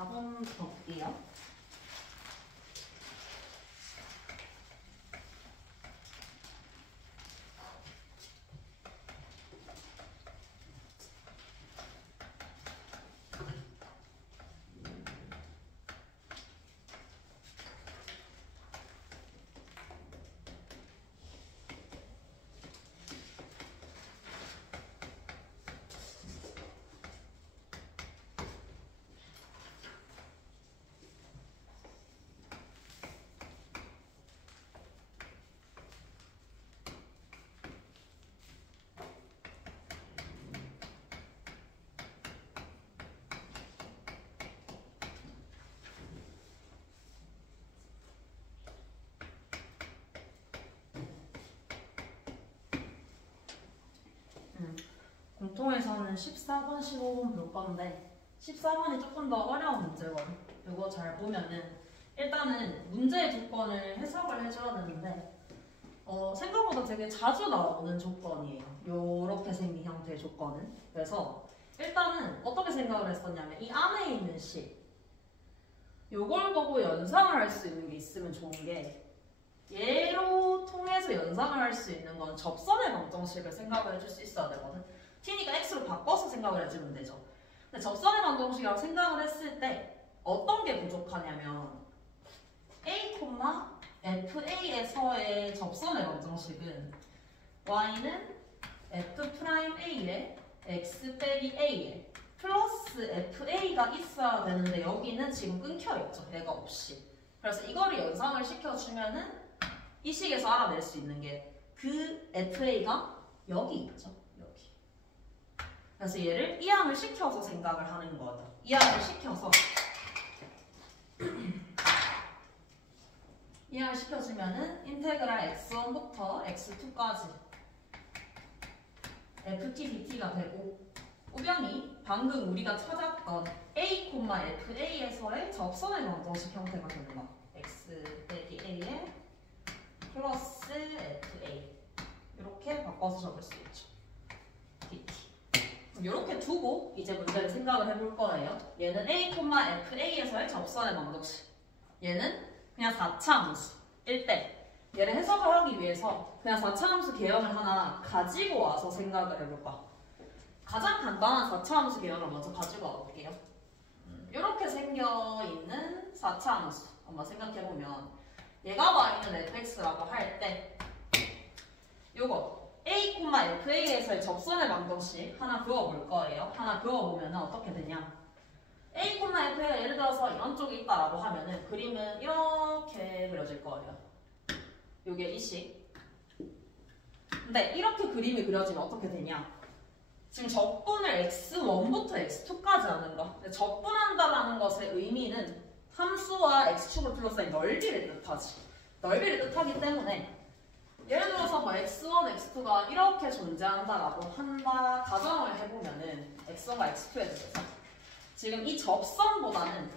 4번 볼게요. 공통에서는 14번, 15번 볼 건데 14번이 조금 더 어려운 문제거든. 이거 잘 보면은 일단은 문제의 조건을 해석을 해줘야 되는데 생각보다 되게 자주 나오는 조건이에요. 요렇게 생긴 형태의 조건은. 그래서 일단은 어떻게 생각을 했었냐면 이 안에 있는 식 요걸 보고 연상을 할 수 있는 게 있으면 좋은 게 얘로 통해서 연상을 할 수 있는 건 접선의 방정식을 생각을 해줄 수 있어야 되거든. t니까 x로 바꿔서 생각을 해주면 되죠. 근데 접선의 방정식이라고 생각을 했을 때 어떤 게 부족하냐면 a, fa에서의 접선의 방정식은 y는 f'a에 x 빼기 a에 플러스 fa가 있어야 되는데 여기는 지금 끊겨있죠. 얘가 없이. 그래서 이거를 연상을 시켜주면은 이 식에서 알아낼 수 있는 게 그 fa가 여기 있죠. 여기. 그래서 얘를 이항을 시켜서 생각을 하는 거다. 이항을 시켜서 이항을 시켜주면은 인테그랄 x1부터 x2까지 ft, dt가 되고 우변이 방금 우리가 찾았던 a, fa에서의 접선의 방정식 형태가 되는 거야. x 빼기 a에 플러스 fa 이렇게 바꿔서 적을 수 있죠. dt 이렇게 두고 이제 문제를 생각을 해볼 거예요. 얘는 a, fa에서의 접선의 방정식. 얘는 그냥 4차 함수 1대. 얘를 해석을 하기 위해서 그냥 4차 함수 개념을 하나 가지고 와서 생각을 해볼까. 가장 간단한 4차 함수 개념을 먼저 가지고 와볼게요. 이렇게 생겨있는 4차 함수 한번 생각해보면 얘가 y는 fx라고 할 때 요거 a, fa에서의 접선의 방정식 하나 그어볼 거예요. 하나 그어보면 어떻게 되냐. a, fa가 예를 들어서 이런 쪽에 있다라고 하면은 그림은 이렇게 그려질 거예요. 요게 이 식. 근데 이렇게 그림이 그려지면 어떻게 되냐. 지금 적분을 x1부터 x2까지 하는 거. 근데 적분한다라는 것의 의미는 함수와 x축을 둘러싸인 넓이를 뜻하지. 넓이를 뜻하기 때문에 예를 들어서 뭐 x1, x2가 이렇게 존재한다라고 한다 가정을 해보면은 x1과 x2에 대해서 지금 이 접선보다는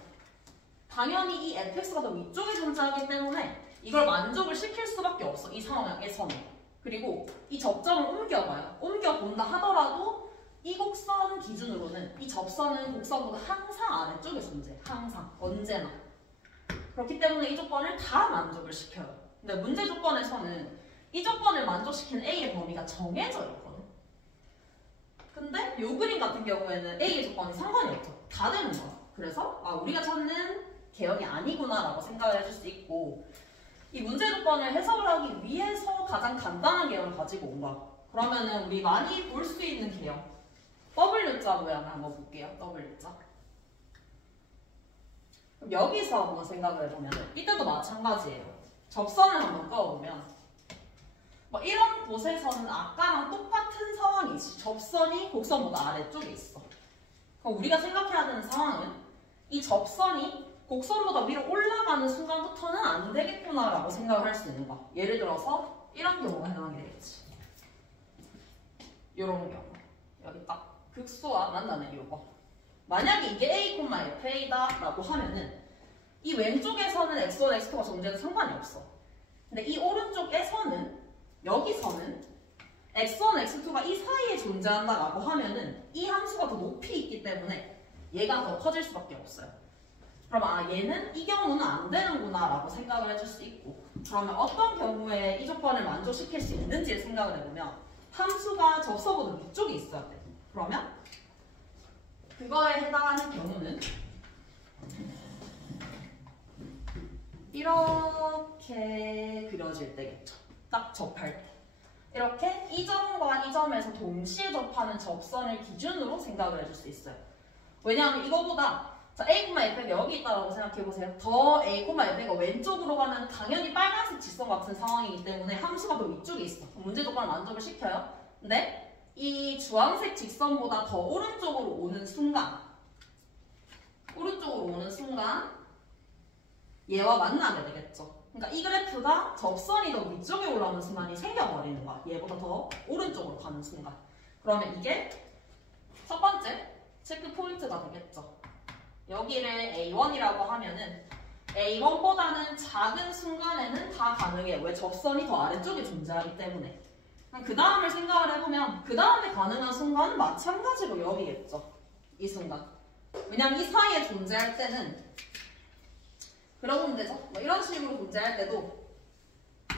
당연히 이 fx가 더 위쪽에 존재하기 때문에 이걸 만족을 시킬 수밖에 없어. 이 상황에서는. 그리고 이 접점을 옮겨봐요. 옮겨본다 하더라도 이 곡선 기준으로는 이 접선은 곡선보다 항상 아래쪽에 존재해. 항상. 언제나. 그렇기 때문에 이 조건을 다 만족을 시켜요. 근데 문제 조건에서는 이 조건을 만족시키는 A의 범위가 정해져 있거든. 근데 이 그림 같은 경우에는 A의 조건이 상관이 없죠. 다 되는 거야. 그래서 우리가 찾는 개형이 아니구나 라고 생각을 해줄 수 있고 이 문제 조건을 해석을 하기 위해서 가장 간단한 개형을 가지고 온 거야. 그러면은 우리 많이 볼 수 있는 개형 W자 모양을 한번 볼게요. W자. 그럼 여기서 한번 생각을 해보면 이때도 마찬가지예요. 접선을 한번 그어보면 뭐 이런 곳에서는 아까랑 똑같은 상황이지. 접선이 곡선보다 아래쪽에 있어. 그럼 우리가 생각해야 되는 상황은 이 접선이 곡선보다 위로 올라가는 순간부터는 안 되겠구나라고 생각을 할 수 있는 거야. 예를 들어서 이런 경우가 해당하게 되겠지. 이런 경우. 여기 딱 극소와 만나는 이유가. 만약에 이게 a, fa다 라고 하면은 이 왼쪽에서는 x1, x2가 존재해도 상관이 없어. 근데 이 오른쪽에서는 여기서는 x1, x2가 이 사이에 존재한다라고 하면은 이 함수가 더 높이 있기 때문에 얘가 더 커질 수밖에 없어요. 그럼 아 얘는 이 경우는 안 되는구나 라고 생각을 해줄 수 있고, 그러면 어떤 경우에 이 조건을 만족시킬 수 있는지를 생각을 해보면 함수가 접서보다 위쪽에 있어야 돼. 그러면 그거에 해당하는 경우는 이렇게 그려질 때겠죠. 딱 접할 때. 이렇게 이 점과 이 점에서 동시에 접하는 접선을 기준으로 생각을 해줄 수 있어요. 왜냐하면 이거보다 자, A, F가 여기 있다고 생각해보세요. 더 A, F가 왼쪽으로 가면 당연히 빨간색 직선 같은 상황이기 때문에 함수가 더 위쪽에 있어. 문제 조건을 만족을 시켜요. 근데 이 주황색 직선보다 더 오른쪽으로 오는 순간 얘와 만나게 되겠죠. 그러니까 이 그래프가 접선이 더 위쪽에 올라오는 순간이 생겨버리는 거야. 얘보다 더 오른쪽으로 가는 순간. 그러면 이게 첫 번째 체크 포인트가 되겠죠. 여기를 A1이라고 하면은 A1보다는 작은 순간에는 다 가능해요. 왜? 접선이 더 아래쪽에 존재하기 때문에. 그 다음을 생각을 해보면 그 다음에 가능한 순간은 마찬가지로 여기겠죠. 이 순간. 왜냐면 이 사이에 존재할 때는 그런 문제죠. 뭐 이런 식으로 존재할 때도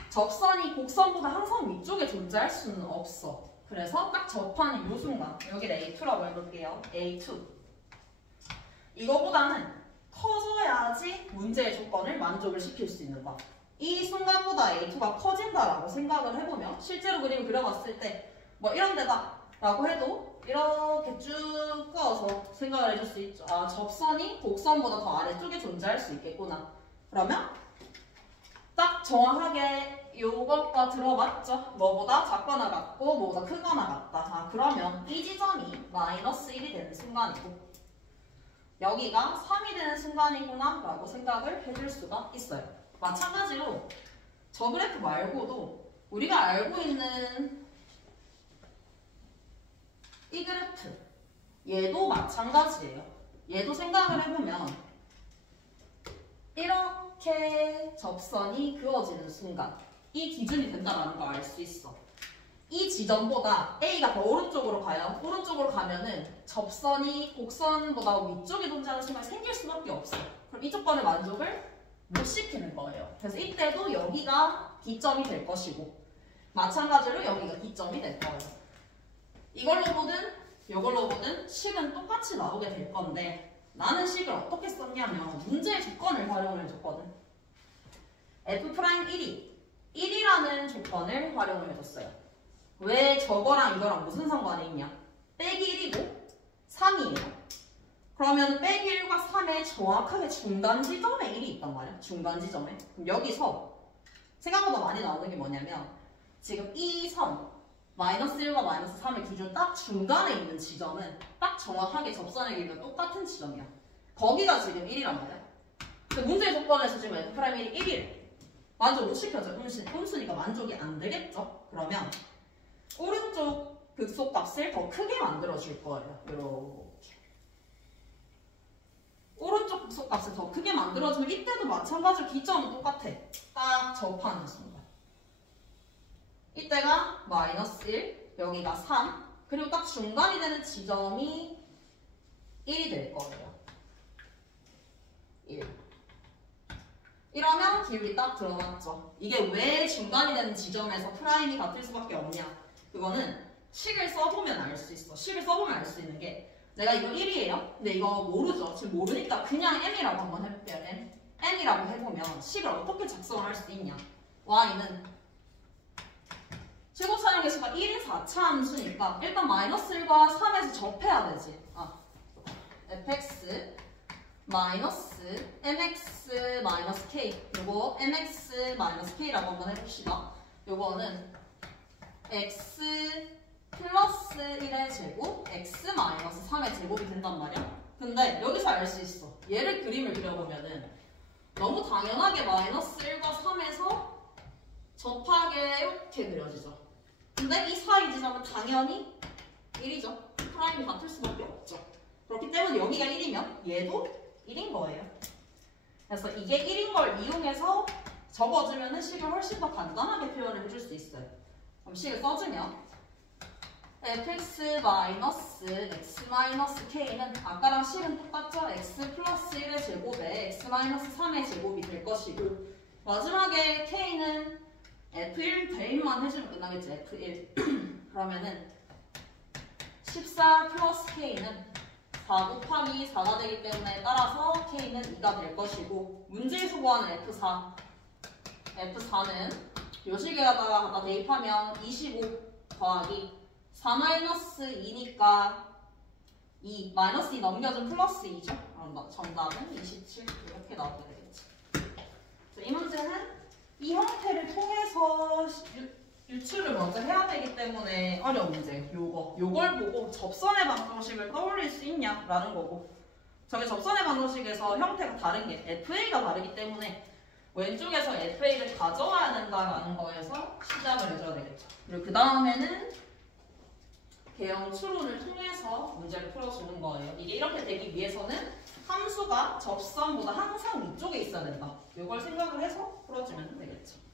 접선이 곡선보다 항상 위쪽에 존재할 수는 없어. 그래서 딱 접하는 이 순간, 여기를 A2라고 해볼게요. A2. 이거보다는 커져야지 문제의 조건을 만족을 시킬 수 있는 거야. 이 순간보다 A2가 커진다라고 생각을 해보면 실제로 그림을 그려봤을 때 뭐 이런 데다 라고 해도 이렇게 쭉 꺼서 생각을 해줄 수 있죠. 아, 접선이 곡선보다 더 아래쪽에 존재할 수 있겠구나. 그러면 딱 정확하게 요것과 들어맞죠? 뭐보다 작거나 같고 뭐보다 크거나 같다. 아, 그러면 이 지점이 마이너스 1이 되는 순간이고 여기가 3이 되는 순간이구나 라고 생각을 해줄 수가 있어요. 마찬가지로 저 그래프 말고도 우리가 알고 있는 이 그래프 얘도 마찬가지예요. 얘도 생각을 해보면 이렇게 접선이 그어지는 순간 이 기준이 된다는 걸 알 수 있어. 이 지점보다 A가 더 오른쪽으로 가요. 오른쪽으로 가면은 접선이 곡선보다 위쪽에 존재하는 순간이 생길 수밖에 없어. 그럼 이 조건을 만족을 못 시키는 거예요. 그래서 이때도 여기가 D점이 될 것이고 마찬가지로 여기가 D점이 될 거예요. 이걸로 보든 이걸로 보든 식은 똑같이 나오게 될 건데 나는 식을 어떻게 썼냐면 문제의 조건을 활용을 해줬거든. F'1이 1이라는 조건을 활용을 해줬어요. 왜 저거랑 이거랑 무슨 상관이 있냐? 빼기 1이고 3이에요. 그러면 빼기 1과 3의 정확하게 중간 지점에 1이 있단 말이야. 중간 지점에. 그럼 여기서 생각보다 많이 나오는 게 뭐냐면 지금 이 선 마이너스 1과 마이너스 3의 기준 딱 중간에 있는 지점은 딱 정확하게 접선의 길이가 똑같은 지점이야. 거기가 지금 1이란 말이야. 근데 문제의 조건에서 지금 F'1이 1을 만족 못 시켜줘. 음수니까 만족이 안 되겠죠? 그러면 오른쪽 극소값을 더 크게 만들어줄 거예요. 이렇게. 오른쪽 극소값을 더 크게 만들어주면 이때도 마찬가지로 기점은 똑같아. 딱 접하는 순간. 이때가 마이너스 1, 여기가 3, 그리고 딱 중간이 되는 지점이 1이 될 거예요. 1. 이러면 기울기 딱 들어맞죠. 이게 왜 중간이 되는 지점에서 프라임이 같을 수밖에 없냐. 그거는 식을 써보면 알 수 있어. 식을 써보면 알 수 있는 게 내가 이거 1이에요. 근데 이거 모르죠. 지금 모르니까 그냥 m이라고 한번 해볼게요. m이라고 해보면 식을 어떻게 작성할 수 있냐. y는 최고 차량 개수가 1인 4차 함수니까 일단 마이너스 1과 3에서 접해야 되지. fx 마이너스 mx 마이너스 k 요거 mx 마이너스 k라고 한번 해봅시다. 요거는 x 플러스 1의 제곱 x 마이너스 3의 제곱이 된단 말이야. 근데 여기서 알 수 있어. 얘를 그림을 그려보면은 너무 당연하게 마이너스 1과 3에서 접하게 이렇게 그려지죠. 근데 이 사이 지점은 당연히 1이죠. 프라임이 같을 수밖에 없죠. 그렇기 때문에 여기가 1이면 얘도 1인 거예요. 그래서 이게 1인 걸 이용해서 적어주면 식을 훨씬 더 간단하게 표현을 해줄 수 있어요. 그럼 식을 써주면 fx 마이너스 x 마이너스 k는 아까랑 식은 똑같죠? x 플러스 1의 제곱에 x-3의 제곱이 될 것이고 마지막에 k는 f1 대입만 해주면 끝나겠지. f1 그러면은 14 플러스 k는 4 곱하기 4가 되기 때문에 따라서 k는 2가 될 것이고 문제에서 구하는 F4는 요식에다가 갖다 대입하면 25 더하기 4-2니까 2 마이너스 2 넘겨준 플러스 2죠. 그럼 정답은 27 이렇게 나오게 되겠지. 이 문제는 이 형태를 통해서 유출을 먼저 해야 되기 때문에 어려운 문제예요. 요걸 보고 접선의 방정식을 떠올릴 수 있냐라는 거고 저게 접선의 방정식에서 형태가 다른 게 FA가 다르기 때문에 왼쪽에서 FA를 가져와야 된다라는 거에서 시작을 해줘야 되겠죠. 그리고 그 다음에는 개형 추론을 통해서 문제를 풀어주는 거예요. 이게 이렇게 되기 위해서는 함수가 접선보다 항상 위쪽에 있어야 된다. 이걸 생각을 해서 풀어주면 되겠죠.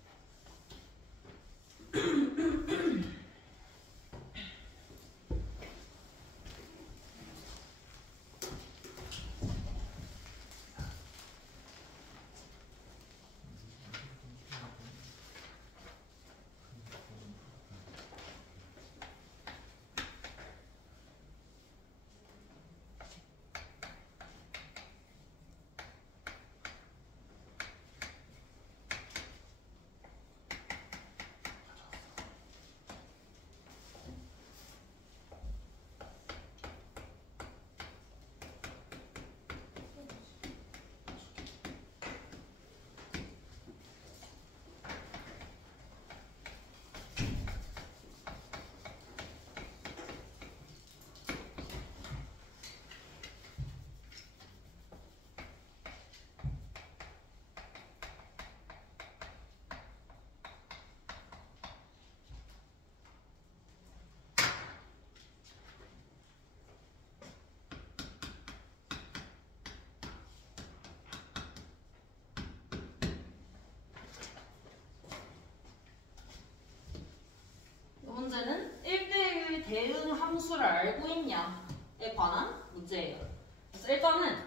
문제는 1대1 대응 함수를 알고 있냐에 관한 문제예요. 그래서 일단은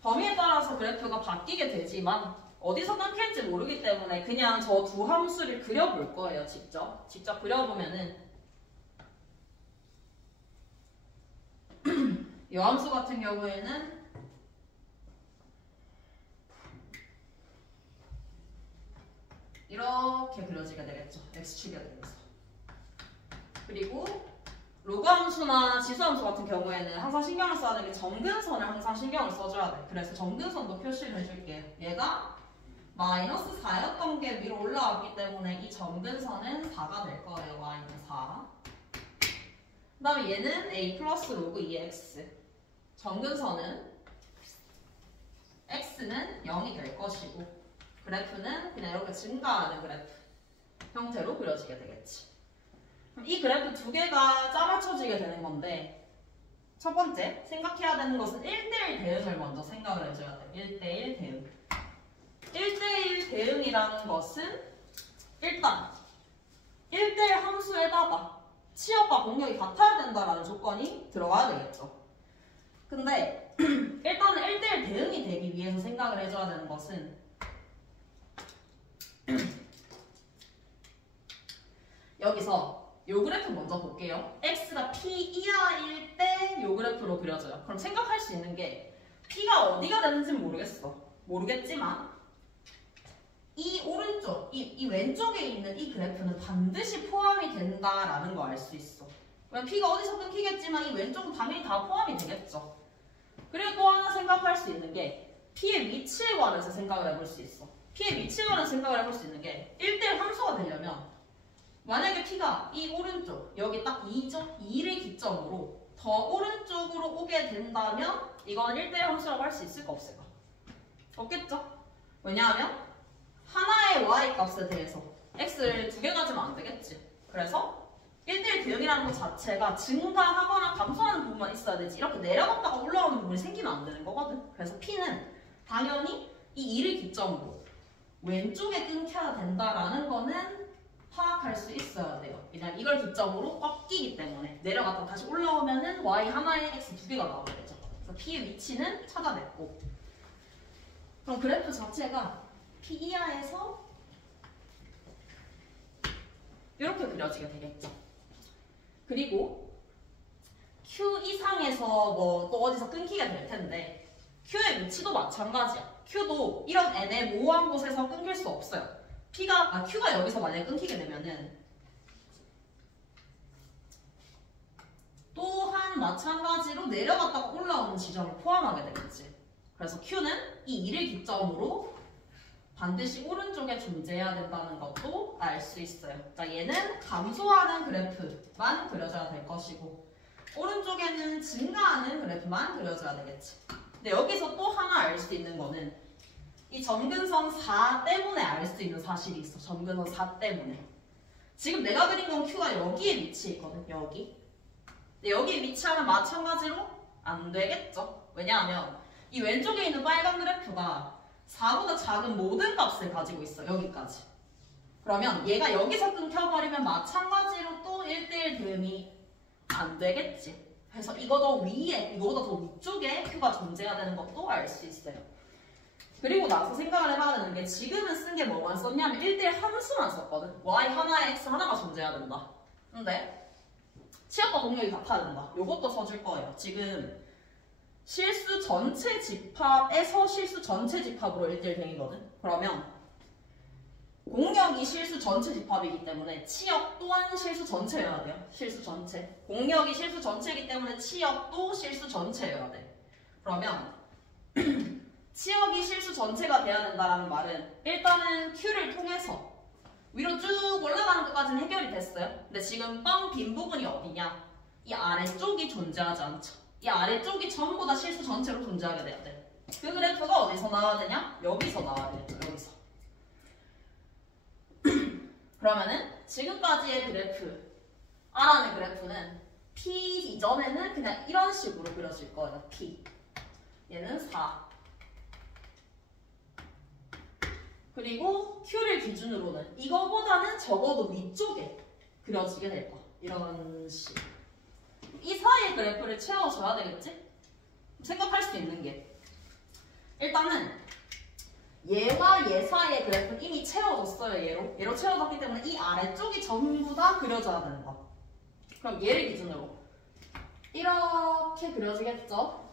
범위에 따라서 그래프가 바뀌게 되지만 어디서 끊길지 모르기 때문에 그냥 저 두 함수를 그려볼 거예요. 직접 그려보면은 이 함수 같은 경우에는 이렇게 그려지게 되겠죠. x축이 되면서. 그리고 로그 함수나 지수 함수 같은 경우에는 항상 신경을 써야 되는 게 점근선을 항상 신경을 써줘야 돼. 그래서 점근선도 표시를 해줄게요. 얘가 마이너스 4였던 게 위로 올라왔기 때문에 이 점근선은 4가 될 거예요. y는 4. 그 다음에 얘는 a 플러스 로그 2x. 점근선은 x는 0이 될 것이고 그래프는 그냥 이렇게 증가하는 그래프 형태로 그려지게 되겠지. 이 그래프 두 개가 짜맞춰지게 되는 건데 첫 번째 생각해야 되는 것은 1대1 대응을 먼저 생각을 해줘야 돼. 1대1 대응. 1대1 대응이라는 것은 일단 1대1 함수에다가 치역과 공역이 같아야 된다라는 조건이 들어가야 되겠죠. 근데 일단은 1대1 대응이 되기 위해서 생각을 해줘야 되는 것은 여기서 요 그래프 먼저 볼게요. x가 p 이하일 때 요 그래프로 그려져요. 그럼 생각할 수 있는 게 p가 어디가 되는지는 모르겠지만 이 오른쪽, 이 왼쪽에 있는 이 그래프는 반드시 포함이 된다라는 거 알 수 있어. 왜냐면 p가 어디서 끊기겠지만 이 왼쪽은 당연히 다 포함이 되겠죠. 그리고 또 하나 생각할 수 있는 게 p의 위치에 관해서 생각을 해볼 수 있어. p의 위치에 관해서 생각을 해볼 수 있는 게 1대1 함수가 되려면 만약에 p가 이 오른쪽, 여기 딱 2죠? 2를 기점으로 더 오른쪽으로 오게 된다면 이건 1대1 함수라고 할 수 있을까 없을까? 없겠죠? 왜냐하면 하나의 y 값에 대해서 x를 두 개 가지면 안 되겠지. 그래서 1대1 대응이라는 것 자체가 증가하거나 감소하는 부분만 있어야 되지 이렇게 내려갔다가 올라오는 부분이 생기면 안 되는 거거든. 그래서 p는 당연히 이 2를 기점으로 왼쪽에 끊겨야 된다라는 거는 파악할 수 있어야 돼요. 왜냐면 이걸 기점으로 꽉 끼기 때문에 내려갔다 다시 올라오면은 y 하나에 x 두 개가 나오게 되죠. 그래서 p의 위치는 찾아냈고 그럼 그래프 자체가 P 이하에서 이렇게 그려지게 되겠죠. 그리고 Q 이상에서 뭐 또 어디서 끊기게 될 텐데 Q의 위치도 마찬가지야. Q도 이런 N의 모호한 곳에서 끊길 수 없어요. Q가 여기서 만약에 끊기게 되면은 또한 마찬가지로 내려갔다가 올라오는 지점을 포함하게 되겠지. 그래서 Q는 이 2를 기점으로 반드시 오른쪽에 존재해야 된다는 것도 알 수 있어요. 자, 얘는 감소하는 그래프만 그려줘야 될 것이고 오른쪽에는 증가하는 그래프만 그려줘야 되겠지. 근데 여기서 또 하나 알 수 있는 거는 이 점근선 4 때문에 알 수 있는 사실이 있어. 점근선 4 때문에. 지금 내가 그린 건 Q가 여기에 위치해 있거든. 여기. 근데 여기에 위치하면 마찬가지로 안 되겠죠. 왜냐하면 이 왼쪽에 있는 빨간 그래프가 4보다 작은 모든 값을 가지고 있어. 여기까지. 그러면 얘가 여기서 끊겨버리면 마찬가지로 또 1대1 대응이 안 되겠지. 그래서 이거보다 더 위쪽에 Q가 존재해야 되는 것도 알 수 있어요. 그리고 나서 생각을 해봐야 되는 게 지금은 쓴 게 뭐만 썼냐면 1대1 함수만 썼거든. y 하나에 x 하나가 존재해야 된다. 근데 치역과 공역이 같아야 된다. 요것도 써줄 거예요. 지금 실수 전체 집합에서 실수 전체 집합으로 1대1 대응이거든. 그러면 공역이 실수 전체 집합이기 때문에 치역 또한 실수 전체여야 돼요. 실수 전체. 공역이 실수 전체이기 때문에 치역도 실수 전체여야 돼. 그러면 치역이 실수 전체가 돼야 된다는 말은 일단은 Q를 통해서 위로 쭉 올라가는 것까지는 해결이 됐어요. 근데 지금 뻥 빈 부분이 어디냐? 이 아래쪽이 존재하지 않죠. 이 아래쪽이 전부 다 실수 전체로 존재하게 돼야 돼. 그 그래프가 어디서 나와야 되냐? 여기서 나와야 되겠죠. 여기서. 그러면은 지금까지의 그래프, R라는 그래프는 P 이전에는 그냥 이런 식으로 그려질 거예요. P. 얘는 4. 그리고 Q를 기준으로는 이거보다는 적어도 위쪽에 그려지게 될 거야. 이런 식. 이 사이의 그래프를 채워줘야 되겠지? 생각할 수 있는 게 일단은 얘와 얘 사이의 그래프는 이미 채워졌어요. 얘로 채워졌기 때문에 이 아래쪽이 전부 다 그려져야 되는 거. 그럼 얘를 기준으로 이렇게 그려지겠죠?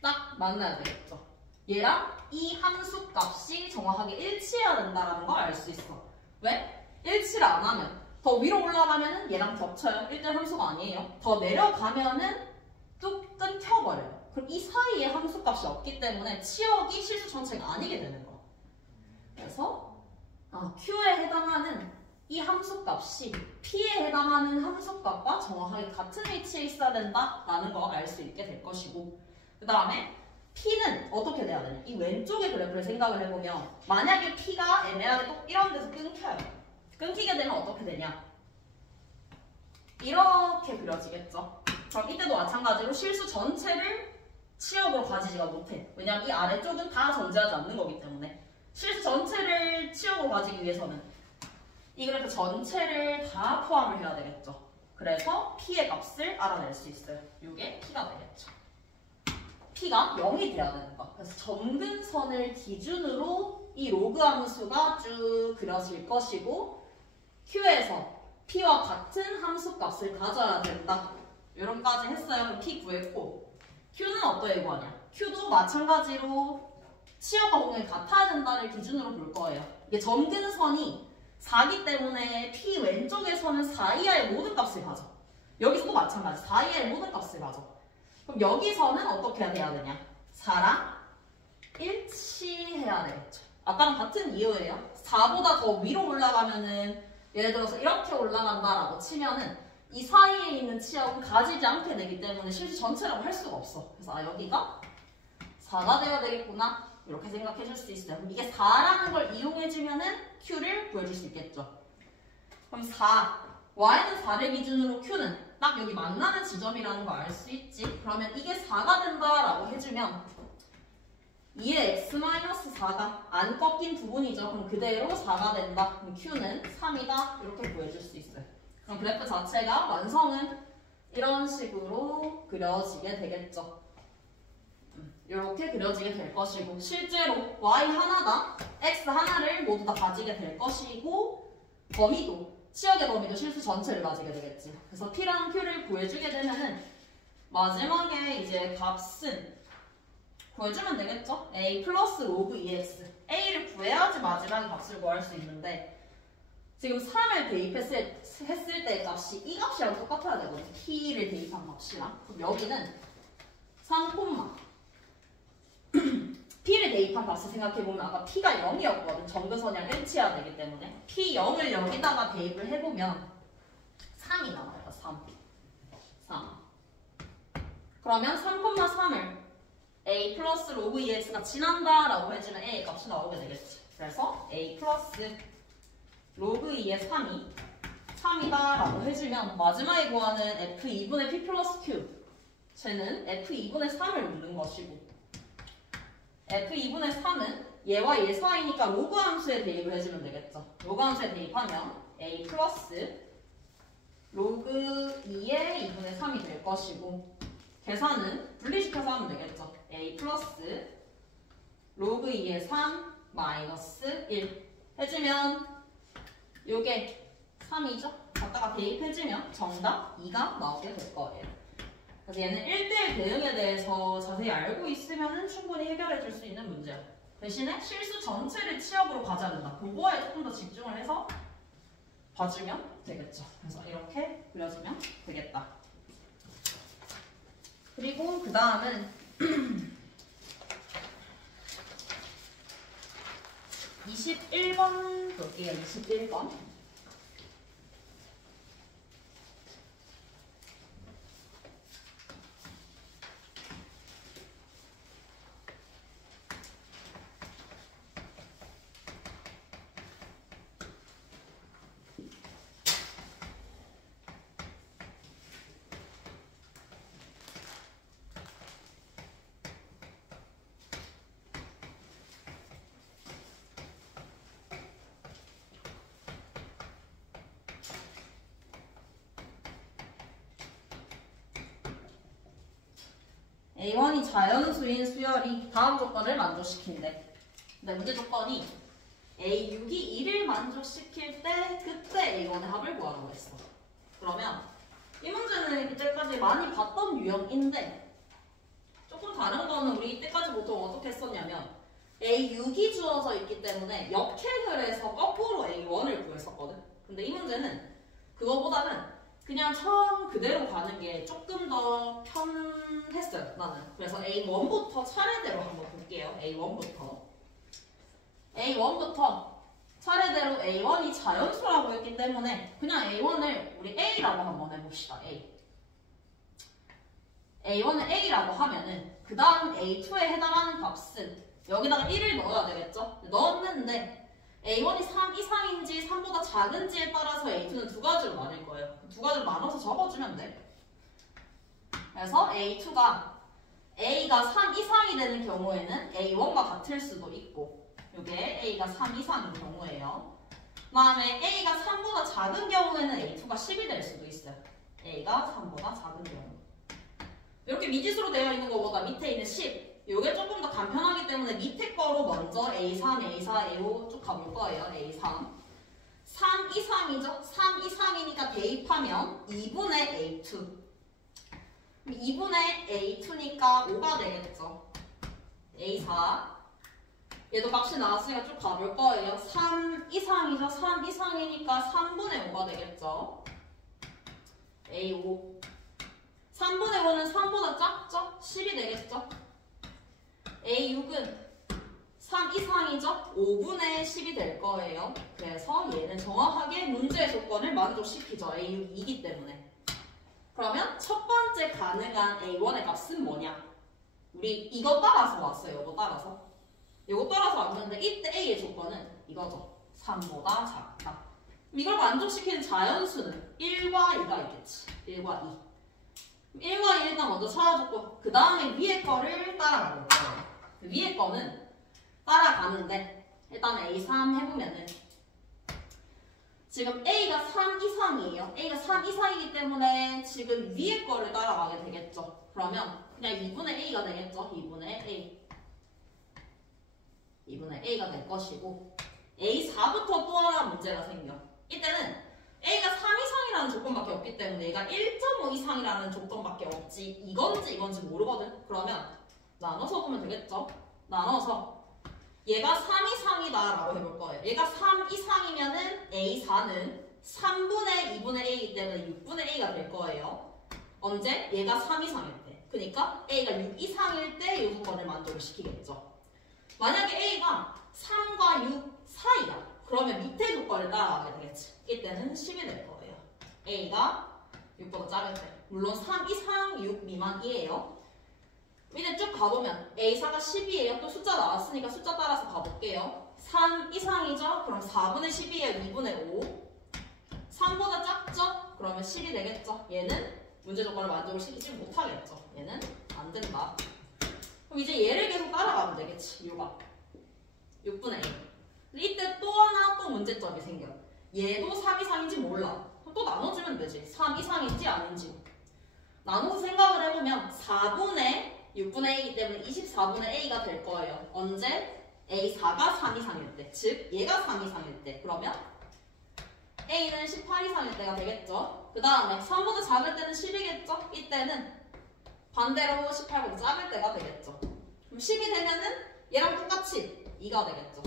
딱 만나야 되겠죠? 얘랑 이 함수 값이 정확하게 일치해야 된다는 걸 알 수 있어. 왜? 일치를 안 하면 더 위로 올라가면은 얘랑 겹쳐요. 1대1 함수가 아니에요. 더 내려가면은 뚝 끊겨버려요. 그럼 이 사이에 함수 값이 없기 때문에 치역이 실수 전체가 아니게 되는 거야. 그래서 Q에 해당하는 이 함수 값이 P에 해당하는 함수 값과 정확하게 같은 위치에 있어야 된다라는 거 알 수 있게 될 것이고 그 다음에 P는 어떻게 돼야 되냐? 이 왼쪽의 그래프를 생각을 해보면 만약에 P가 애매하게 또 이런 데서 끊겨요. 끊기게 되면 어떻게 되냐? 이렇게 그려지겠죠? 그럼 이때도 마찬가지로 실수 전체를 치역으로 가지지가 못해. 왜냐면 이 아래쪽은 다 존재하지 않는 거기 때문에 실수 전체를 치역으로 가지기 위해서는 이 그래프 전체를 다 포함을 해야 되겠죠. 그래서 P의 값을 알아낼 수 있어요. 이게 P가 되겠죠. P가 0이 돼야 되는 거. 그래서 점근선을 기준으로 이 로그 함수가 쭉 그려질 것이고 Q에서 P와 같은 함수 값을 가져야 된다. 이런까지 했어요. 그럼 P 구했고 Q는 어떻게 구하냐? Q도 마찬가지로 치역과 공역이 같아야 된다를 기준으로 볼 거예요. 이게 점근선이 4기 때문에 P 왼쪽에서는 4 이하의 모든 값을 가져. 여기서도 마찬가지. 4 이하의 모든 값을 가져. 그럼 여기서는 어떻게 해야 되냐? 4랑 일치해야 되겠죠. 아까랑 같은 이유예요. 4보다 더 위로 올라가면은 예를 들어서 이렇게 올라간다라고 치면은 이 사이에 있는 치역은 가지지 않게 되기 때문에 실수 전체라고 할 수가 없어. 그래서 여기가 4가 되어야 되겠구나. 이렇게 생각해 줄 수 있어요. 그럼 이게 4라는 걸 이용해주면은 Q를 구해줄 수 있겠죠. 그럼 4, Y는 4를 기준으로 Q는 딱 여기 만나는 지점이라는 거 알 수 있지. 그러면 이게 4가 된다라고 해주면 2의 x-4가 안 꺾인 부분이죠. 그럼 그대로 4가 된다. 그럼 Q는 3이다. 이렇게 구해줄 수 있어요. 그럼 그래프 자체가 완성은 이런 식으로 그려지게 되겠죠. 이렇게 그려지게 될 것이고 실제로 y 하나당 x 하나를 모두 다 가지게 될 것이고 범위도 치역의 범위도 실수 전체를 가지게 되겠지. 그래서 p랑 q를 구해주게 되면은 마지막에 이제 값은 구해주면 되겠죠? a 플러스 로그 2x a를 구해야지 마지막에 값을 구할 수 있는데 지금 3을 대입했을 때 값이 이 값이랑 똑같아야 되거든. t를 대입한 값이랑. 그럼 여기는 3, p를 대입한 값을 생각해보면 아까 p가 0이었거든. 정근선이랑 일치해야 되기 때문에 p 0을 여기다가 대입을 해보면 3이 나와요. 3. 그러면 3,3을 a 플러스 로그 2x가 지난다라고 해주면 a의 값이 나오게 되겠지. 그래서 a 플러스 로그 2의 3이 3이다라고 해주면 마지막에 구하는 f2분의 p 플러스 q 쟤는 f2분의 3을 묻는 것이고 f2분의 3은 얘와 얘 사이니까 로그 함수에 대입을 해주면 되겠죠. 로그 함수에 대입하면 a 플러스 로그 2의 2분의 3이 될 것이고 계산은 분리시켜서 하면 되겠죠. a 플러스 로그 2의 3 마이너스 1 해주면 요게 3이죠? 갖다가 대입해주면 정답 2가 나오게 될 거예요. 그래서 얘는 1대1 대응에 대해서 자세히 알고 있으면 충분히 해결해 줄 수 있는 문제야. 대신에 실수 전체를 치역으로 가져야 된다. 그거에 조금 더 집중을 해서 봐주면 되겠죠. 그래서 이렇게 그려주면 되겠다. 그리고 그 다음은 21번 볼게요. 21번. A1이 자연수인 수열이 다음 조건을 만족시킨대. 근데 문제 조건이 A6이 2를 만족시킬 때 그때 A1의 합을 구하라고 했어. 그러면 이 문제는 이때까지 많이 봤던 유형인데 조금 다른 거는 우리 이때까지 보통 어떻게 했었냐면 A6이 주어져 있기 때문에 역행을 해서 거꾸로 A1을 구했었거든. 근데 이 문제는 그거보다는 그냥 처음 그대로 가는 게 조금 더 편했어요, 나는. 그래서 A1부터 차례대로 한번 볼게요. A1부터 차례대로 A1이 자연수라고 했기 때문에 그냥 A1을 우리 A라고 한번 해봅시다. A1을 A라고 하면은 그 다음 A2에 해당하는 값은 여기다가 1을 넣어야 되겠죠? 넣었는데 A1이 3 이상인지 3보다 작은지에 따라서 A2는 두 가지로 나뉠 거예요. 두 가지로 나눠서 적어주면 돼. 그래서 A2가 A가 3 이상이 되는 경우에는 A1과 같을 수도 있고 이게 A가 3 이상인 경우예요. 그 다음에 A가 3보다 작은 경우에는 A2가 10이 될 수도 있어요. A가 3보다 작은 경우. 이렇게 미지수로 되어 있는 것보다 밑에 있는 10 이게 조금 더 간편하기 때문에 밑에 거로 먼저 A3, A4, A5 쭉 가볼 거예요. A3 3 이상이죠? 3 이상이니까 대입하면 2분의 A2 2분의 A2니까 5가 되겠죠. A4 얘도 값이 나왔으니까 쭉 가볼 거예요. 3 이상이죠? 3 이상이니까 3분의 5가 되겠죠. A5 3분의 5는 3보다 작죠? 10이 되겠죠? A6은 3 이상이죠? 5분의 10이 될 거예요. 그래서 얘는 정확하게 문제의 조건을 만족시키죠. A6이기 때문에. 그러면 첫 번째 가능한 A1의 값은 뭐냐? 우리 이거 따라서 왔어요. 이거 따라서. 이거 따라서 왔는데 이때 A의 조건은 이거죠. 3보다 작다. 이걸 만족시키는 자연수는 1과 2가 있겠지. 1과 2. 1과 2 일단 먼저 찾아줬고 그 다음에 위에 거를 따라가는 거예요. 위에 거는 따라가는데 일단 A3 해보면은 지금 A가 3 이상이에요. A가 3 이상이기 때문에 지금 위에 거를 따라가게 되겠죠. 그러면 그냥 2분의 A가 되겠죠. 2분의 A. 2분의 A가 될 것이고 A4부터 또 하나 문제가 생겨. 이때는 A가 3 이상이라는 조건밖에 없기 때문에 얘가 1.5 이상이라는 조건밖에 없지 이건지 모르거든. 그러면 나눠서 보면 되겠죠. 나눠서 얘가 3 이상이다 라고 해볼 거예요. 얘가 3 이상이면은 A4는 3분의 2분의 A이기 때문에 6분의 A가 될 거예요. 언제? 얘가 3 이상일 때. 그러니까 A가 6 이상일 때 이 조건을 만족을 시키겠죠. 만약에 A가 3과 6 사이다. 그러면 밑에 조건을 따라가게 되겠지. 이때는 10이 될 거예요. A가 6보다 작을 때. 물론 3 이상 6 미만이에요. 밑에 쭉 가보면 A4가 10이에요. 또 숫자 나왔으니까 숫자 따라서 가볼게요. 3 이상이죠? 그럼 4분의 10이에요. 2분의 5. 3보다 작죠? 그러면 10이 되겠죠? 얘는 문제 조건을 만족을 시키지 못하겠죠. 얘는 안 된다. 그럼 이제 얘를 계속 따라가면 되겠지. 6분의 1. 근데 이때 또 하나 또 문제점이 생겨. 얘도 3 이상인지 몰라. 그럼 또 나눠주면 되지. 3 이상인지 아닌지. 나눠서 생각을 해보면 4분의 6분의 A이기 때문에 24분의 A가 될 거예요. 언제? A4가 3 이상일 때. 즉 얘가 3 이상일 때. 그러면 A는 18 이상일 때가 되겠죠. 그 다음에 3보다 작을 때는 10이겠죠. 이때는 반대로 18보다 작을 때가 되겠죠. 그럼 10이 되면은 얘랑 똑같이 2가 되겠죠.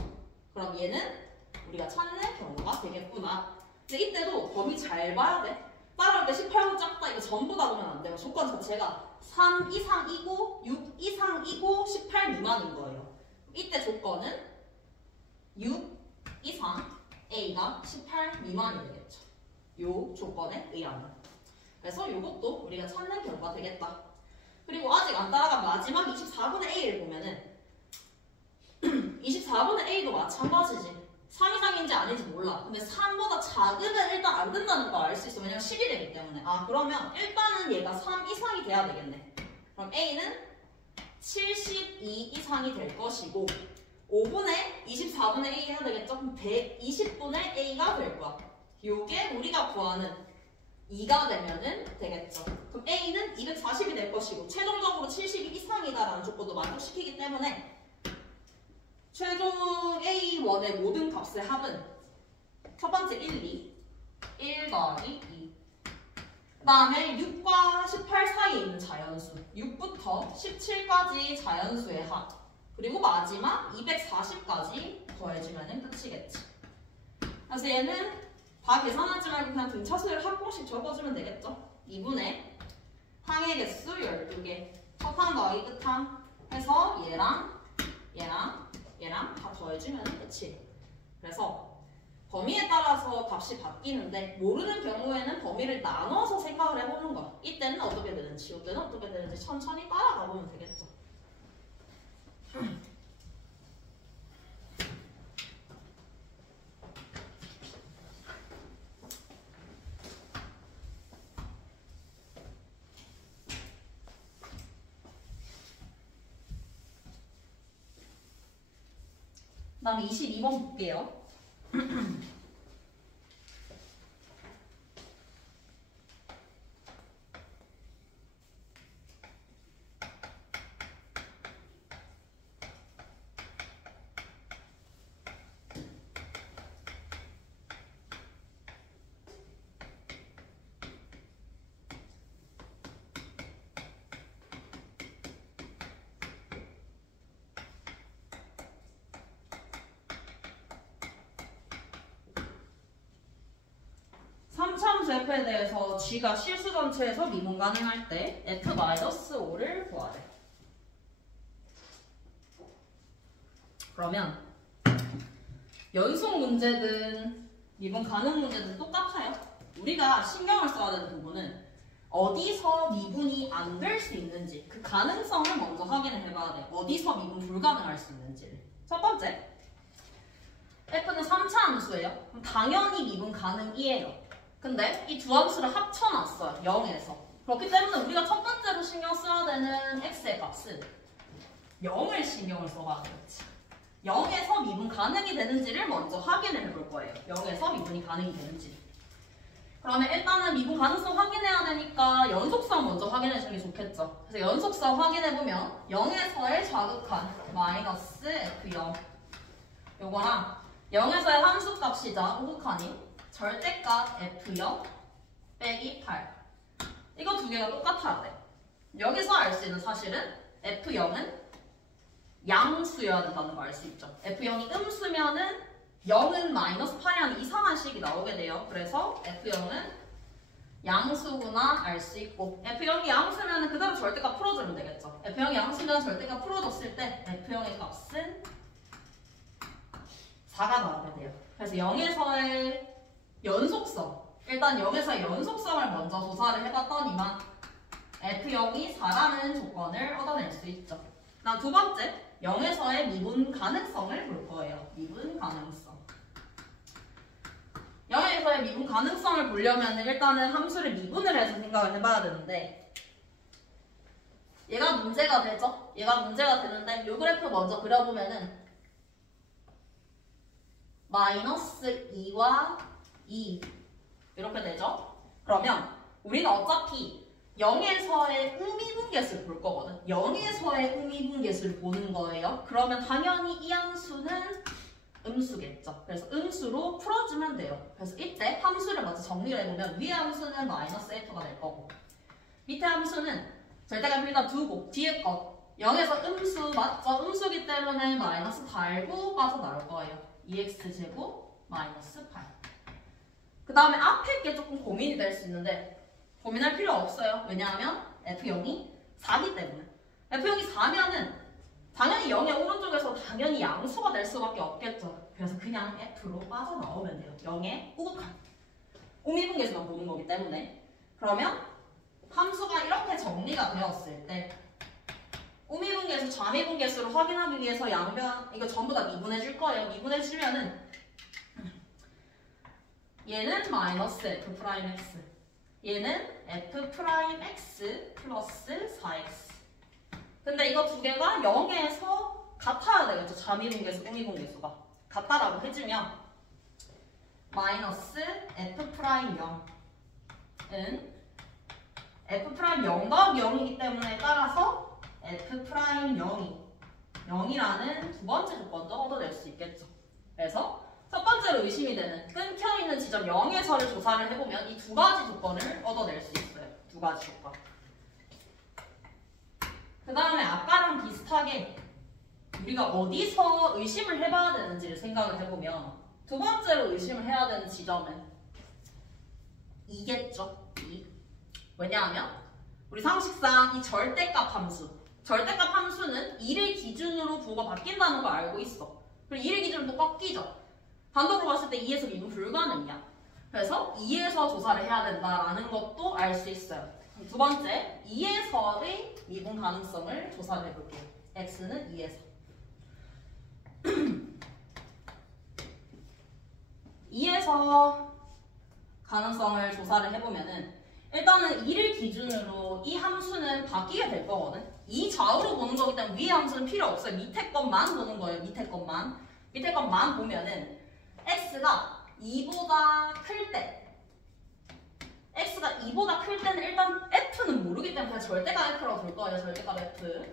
그럼 얘는 우리가 찾는 경우가 되겠구나. 근데 이때도 범위 잘 봐야 돼. 따라올 때 18보다 작다 이거 전부 다 보면 안 되고 조건 자체가 3 이상이고 6 이상이고 18 미만인 거예요. 이때 조건은 6 이상 A가 18 미만이 되겠죠. 요 조건에 의하면. 그래서 이것도 우리가 찾는 결과가 되겠다. 그리고 아직 안 따라간 마지막 24분의 A를 보면은 24분의 A도 마찬가지지. 3 이상인지 아닌지 몰라. 근데 3보다 작으면 일단 안 된다는 거 알 수 있어. 왜냐면 10이 되기 때문에. 아 그러면 일단은 얘가 3 이상이 돼야 되겠네. 그럼 A는 72 이상이 될 것이고 5분의 24분의 A 해야 되겠죠? 그럼 120분의 A가 될 거야. 요게 우리가 구하는 2가 되면은 되겠죠. 그럼 A는 240이 될 것이고 최종적으로 72 이상이다라는 조건도 만족시키기 때문에 최종 A1의 모든 값의 합은 첫 번째 1 더하기 2. 그 다음에 6과 18 사이에 있는 자연수 6부터 17까지 자연수의 합 그리고 마지막 240까지 더해주면 끝이겠지. 그래서 얘는 다 계산하지 말고 그냥 등차수를 한 공씩 적어주면 되겠죠. 2분의 항의 개수 12개 첫항 더하기 끝항 해서 얘랑 다 더해주면 끝이. 그래서 범위에 따라서 값이 바뀌는데 모르는 경우에는 범위를 나눠서 생각을 해보는 거야. 이때는 어떻게 되는지 이때는 어떻게 되는지 천천히 따라가 보면 되겠죠. 그 다음에 22번 볼게요. 삼차함수 F에 대해서 G가 실수 전체에서 미분 가능할 때 F-5를 구하래. 그러면 연속 문제든 미분 가능 문제든 똑같아요. 우리가 신경을 써야 되는 부분은 어디서 미분이 안 될 수 있는지 그 가능성을 먼저 확인을 해봐야 돼. 어디서 미분 불가능할 수 있는지를. 첫 번째, F는 3차 함수예요. 그럼 당연히 미분 가능이에요. 근데 이 두 함수를 합쳐놨어요. 0에서. 그렇기 때문에 우리가 첫 번째로 신경 써야 되는 x의 값은 0을 신경을 써봐야 되겠지. 0에서 미분 가능이 되는지를 먼저 확인을 해볼 거예요. 0에서 미분이 가능이 되는지. 그러면 일단은 미분 가능성 확인해야 되니까 연속성 먼저 확인해 주는 게 좋겠죠. 그래서 연속성 확인해보면 0에서의 좌극한 마이너스 F0 요거랑 0에서의 함수값이자 우극한인 절대값 F0 빼기 8 이거 두 개가 똑같아야 돼. 여기서 알 수 있는 사실은 F0은 양수여야 된다는 거 알 수 있죠. F0이 음수면은 0은 마이너스 8이라는 이상한 식이 나오게 돼요. 그래서 F0은 양수구나 알 수 있고 F0이 양수면 그대로 절대값 풀어주면 되겠죠. F0이 양수면 절대값 풀어줬을 때 F0의 값은 4가 나오게 돼요. 그래서 0에서의 연속성 일단 0에서의 연속성을 먼저 조사를 해봤더니만 F0이 4라는 조건을 얻어낼 수 있죠. 다음 두 번째 0에서의 미분 가능성을 볼 거예요. 미분 가능성 0에서의 미분 가능성을 보려면 일단은 함수를 미분을 해서 생각을 해봐야 되는데 얘가 문제가 되죠? 얘가 문제가 되는데 이 그래프 먼저 그려보면은 마이너스 2와 2 이렇게 되죠? 그러면 우리는 어차피 0에서의 음이분계수를 볼 거거든. 0에서의 음이분계수를 보는 거예요. 그러면 당연히 이 함수는 음수겠죠. 그래서 음수로 풀어주면 돼요. 그래서 이때 함수를 먼저 정리를 해보면 위의 함수는 마이너스 F가 될 거고 밑에 함수는 절대값 일단 두고 뒤에 것 0에서 음수 맞죠? 음수기 때문에 마이너스 달고 빠져나올 거예요. 2x제곱 마이너스 8 그 다음에 앞에 게 조금 고민이 될 수 있는데 고민할 필요 없어요. 왜냐하면 F0이 4기 때문에 F0이 4면은 당연히 0의 오른쪽에서 당연히 양수가 될 수밖에 없겠죠. 그래서 그냥 F로 빠져나오면 돼요. 0의 우극한 음이분계수만 보는 거기 때문에 그러면 함수가 이렇게 정리가 되었을 때 음이분계수, 좌미분계수를 확인하기 위해서 양변 이거 전부 다 미분해 줄 거예요. 미분해 주면은 얘는 마이너스 F 프라임 X 얘는 F 프라임 X 플러스 4X 근데 이거 두 개가 0에서 같아야 되겠죠. 좌미분계수, 음이분계수가 같다라고 해주면 마이너스 F 프라임 0은 F 프라임 0 더하기 0이기 때문에 따라서 F 프라임 0이 0이라는 두 번째 조건도 얻어낼 수 있겠죠. 그래서 첫 번째로 의심이 되는 끊겨있는 지점 0에서를 조사를 해보면 이 두 가지 조건을 얻어낼 수 있어요. 두 가지 조건. 그 다음에 아까랑 비슷하게 우리가 어디서 의심을 해봐야 되는지를 생각을 해보면 두 번째로 의심을 해야 되는 지점은 2겠죠. 2. 왜냐하면 우리 상식상 이 절대값 함수 절대값 함수는 2를 기준으로 부호가 바뀐다는 걸 알고 있어. 그리고 2를 기준으로 또 꺾이죠. 단독으로 봤을 때 2에서 미분 불가능이야. 그래서 2에서 조사를 해야 된다라는 것도 알 수 있어요. 두 번째, 2에서의 미분 가능성을 조사를 해볼게요. x는 2에서. 2에서 가능성을 조사를 해보면은 일단은 2를 기준으로 이 함수는 바뀌게 될 거거든. 2 좌우로 보는 거기 때문에 위의 함수는 필요 없어요. 밑에 것만 보는 거예요. 밑에 것만. 밑에 것만 보면은 x가 2보다 클 때 x가 2보다 클 때는 일단 f는 모르기 때문에 그냥 절대값 f라고 볼 거예요. 절대값 f.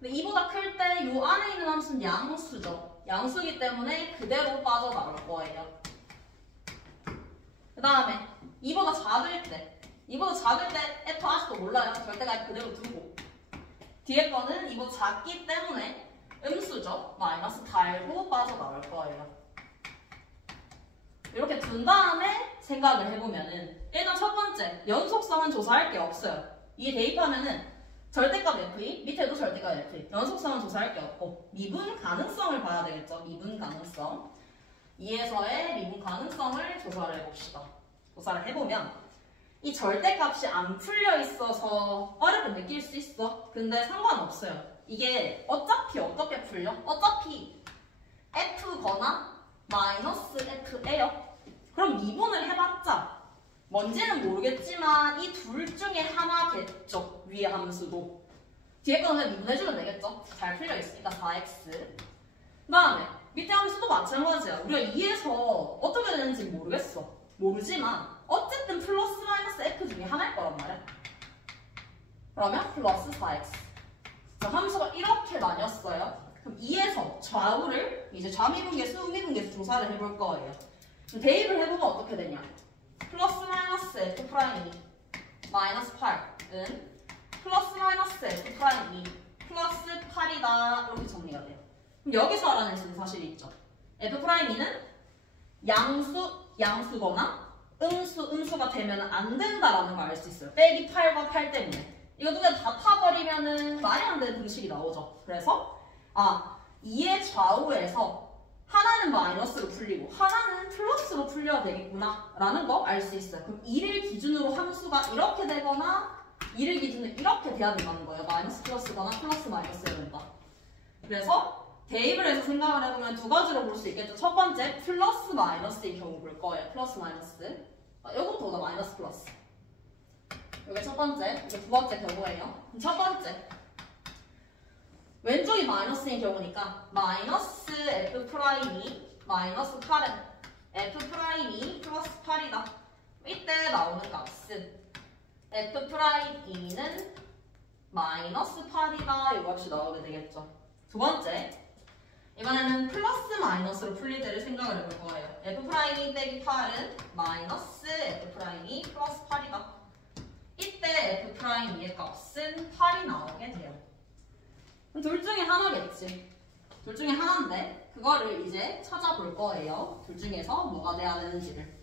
근데 2보다 클 때 이 안에 있는 함수는 양수죠. 양수이기 때문에 그대로 빠져나올 거예요. 그 다음에 2보다 작을 때 2보다 작을 때 f 아직도 몰라요. 절대값 f 그대로 두고 뒤에 거는 2보다 작기 때문에 음수죠. 마이너스 달고 빠져나올 거예요. 이렇게 둔 다음에 생각을 해보면은 일단 첫 번째 연속성은 조사할 게 없어요. 이게 대입하면은 절대값 f2 밑에도 절대값 f2 연속성은 조사할 게 없고 미분 가능성을 봐야 되겠죠. 미분 가능성 2에서의 미분 가능성을 조사를 해봅시다. 조사를 해보면 이 절대값이 안 풀려 있어서 어렵게 느낄 수 있어. 근데 상관없어요. 이게 어차피 어떻게 풀려? 어차피 f거나 마이너스 f예요. 그럼 미분을 해봤자 뭔지는 모르겠지만 이 둘 중에 하나겠죠. 위의 함수도. 뒤에 거는 그냥 미분해주면 되겠죠. 잘 풀려 있으니까 4x. 그 다음에 밑에 함수도 마찬가지야. 우리가 2에서 어떻게 되는지 모르겠어. 모르지만 어쨌든 플러스 마이너스 f 중에 하나일 거란 말이야. 그러면 플러스 4x. 자, 함수가 이렇게 나뉘었어요. 그럼 2에서 좌우를 이제 좌미분계수, 우미분계수 조사를 해볼 거예요. 대입을 해보면 어떻게 되냐? 플러스 마이너스 f 프라임 2 마이너스 8은 플러스 마이너스 f 프라임 2 플러스 8이다. 이렇게 정리가 돼요. 그럼 여기서 알아낼 수 있는 사실이 있죠. f 프라임 2는 양수거나 음수가 되면 안 된다라는 걸 알 수 있어요. 빼기 8과 8 때문에. 이거 두 개 다 타버리면은 말이 안 되는 등식이 나오죠. 그래서 2의 좌우에서 하나는 마이너스로 풀리고 하나는 플러스로 풀려야 되겠구나 라는 거 알 수 있어요. 그럼 2를 기준으로 함수가 이렇게 되거나 2를 기준으로 이렇게 돼야 된다는 거예요. 마이너스 플러스거나 플러스 마이너스여야 된다. 그래서 대입을 해서 생각을 해보면 두 가지로 볼 수 있겠죠. 첫 번째, 플러스 마이너스의 경우 볼 거예요. 플러스 마이너스. 이것보다 마이너스 플러스. 이게 첫 번째, 이게 두 번째 경우예요. 첫 번째, 왼쪽이 마이너스인 경우니까 마이너스 f 프라임이 마이너스 8은 f 프라임이 플러스 8이다. 이때 나오는 값은 f 프라임 2는 마이너스 8이다. 이 값이 나오게 되겠죠. 두 번째, 이번에는 플러스 마이너스로 풀릴 때를 생각을 해볼 거예요. f 프라임 2 빼기 8은 마이너스 f 프라임 2 플러스 8이다. 이때 f 프라임 2의 값은 8이 나오게 돼요. 둘 중에 하나겠지. 둘 중에 하나인데 그거를 이제 찾아볼 거예요. 둘 중에서 뭐가 돼야 되는지를.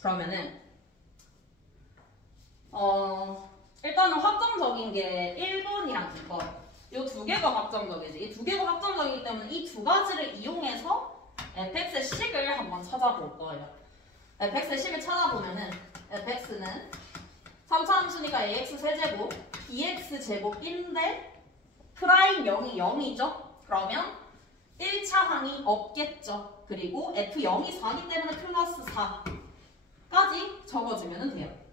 그러면은 일단은 확정적인 게 1번이랑 2번. 이 두 개가 확정적이지. 이 두 개가 확정적이기 때문에 이 두 가지를 이용해서 fx의 식을 한번 찾아볼 거예요. fx의 식을 찾아보면은 fx는 3차 함수니까 ax 세제곱 bx 제곱인데 프라임 0이 0이죠. 그러면 1차 항이 없겠죠. 그리고 f 0이 4이기 때문에 플러스 4까지 적어주면 돼요.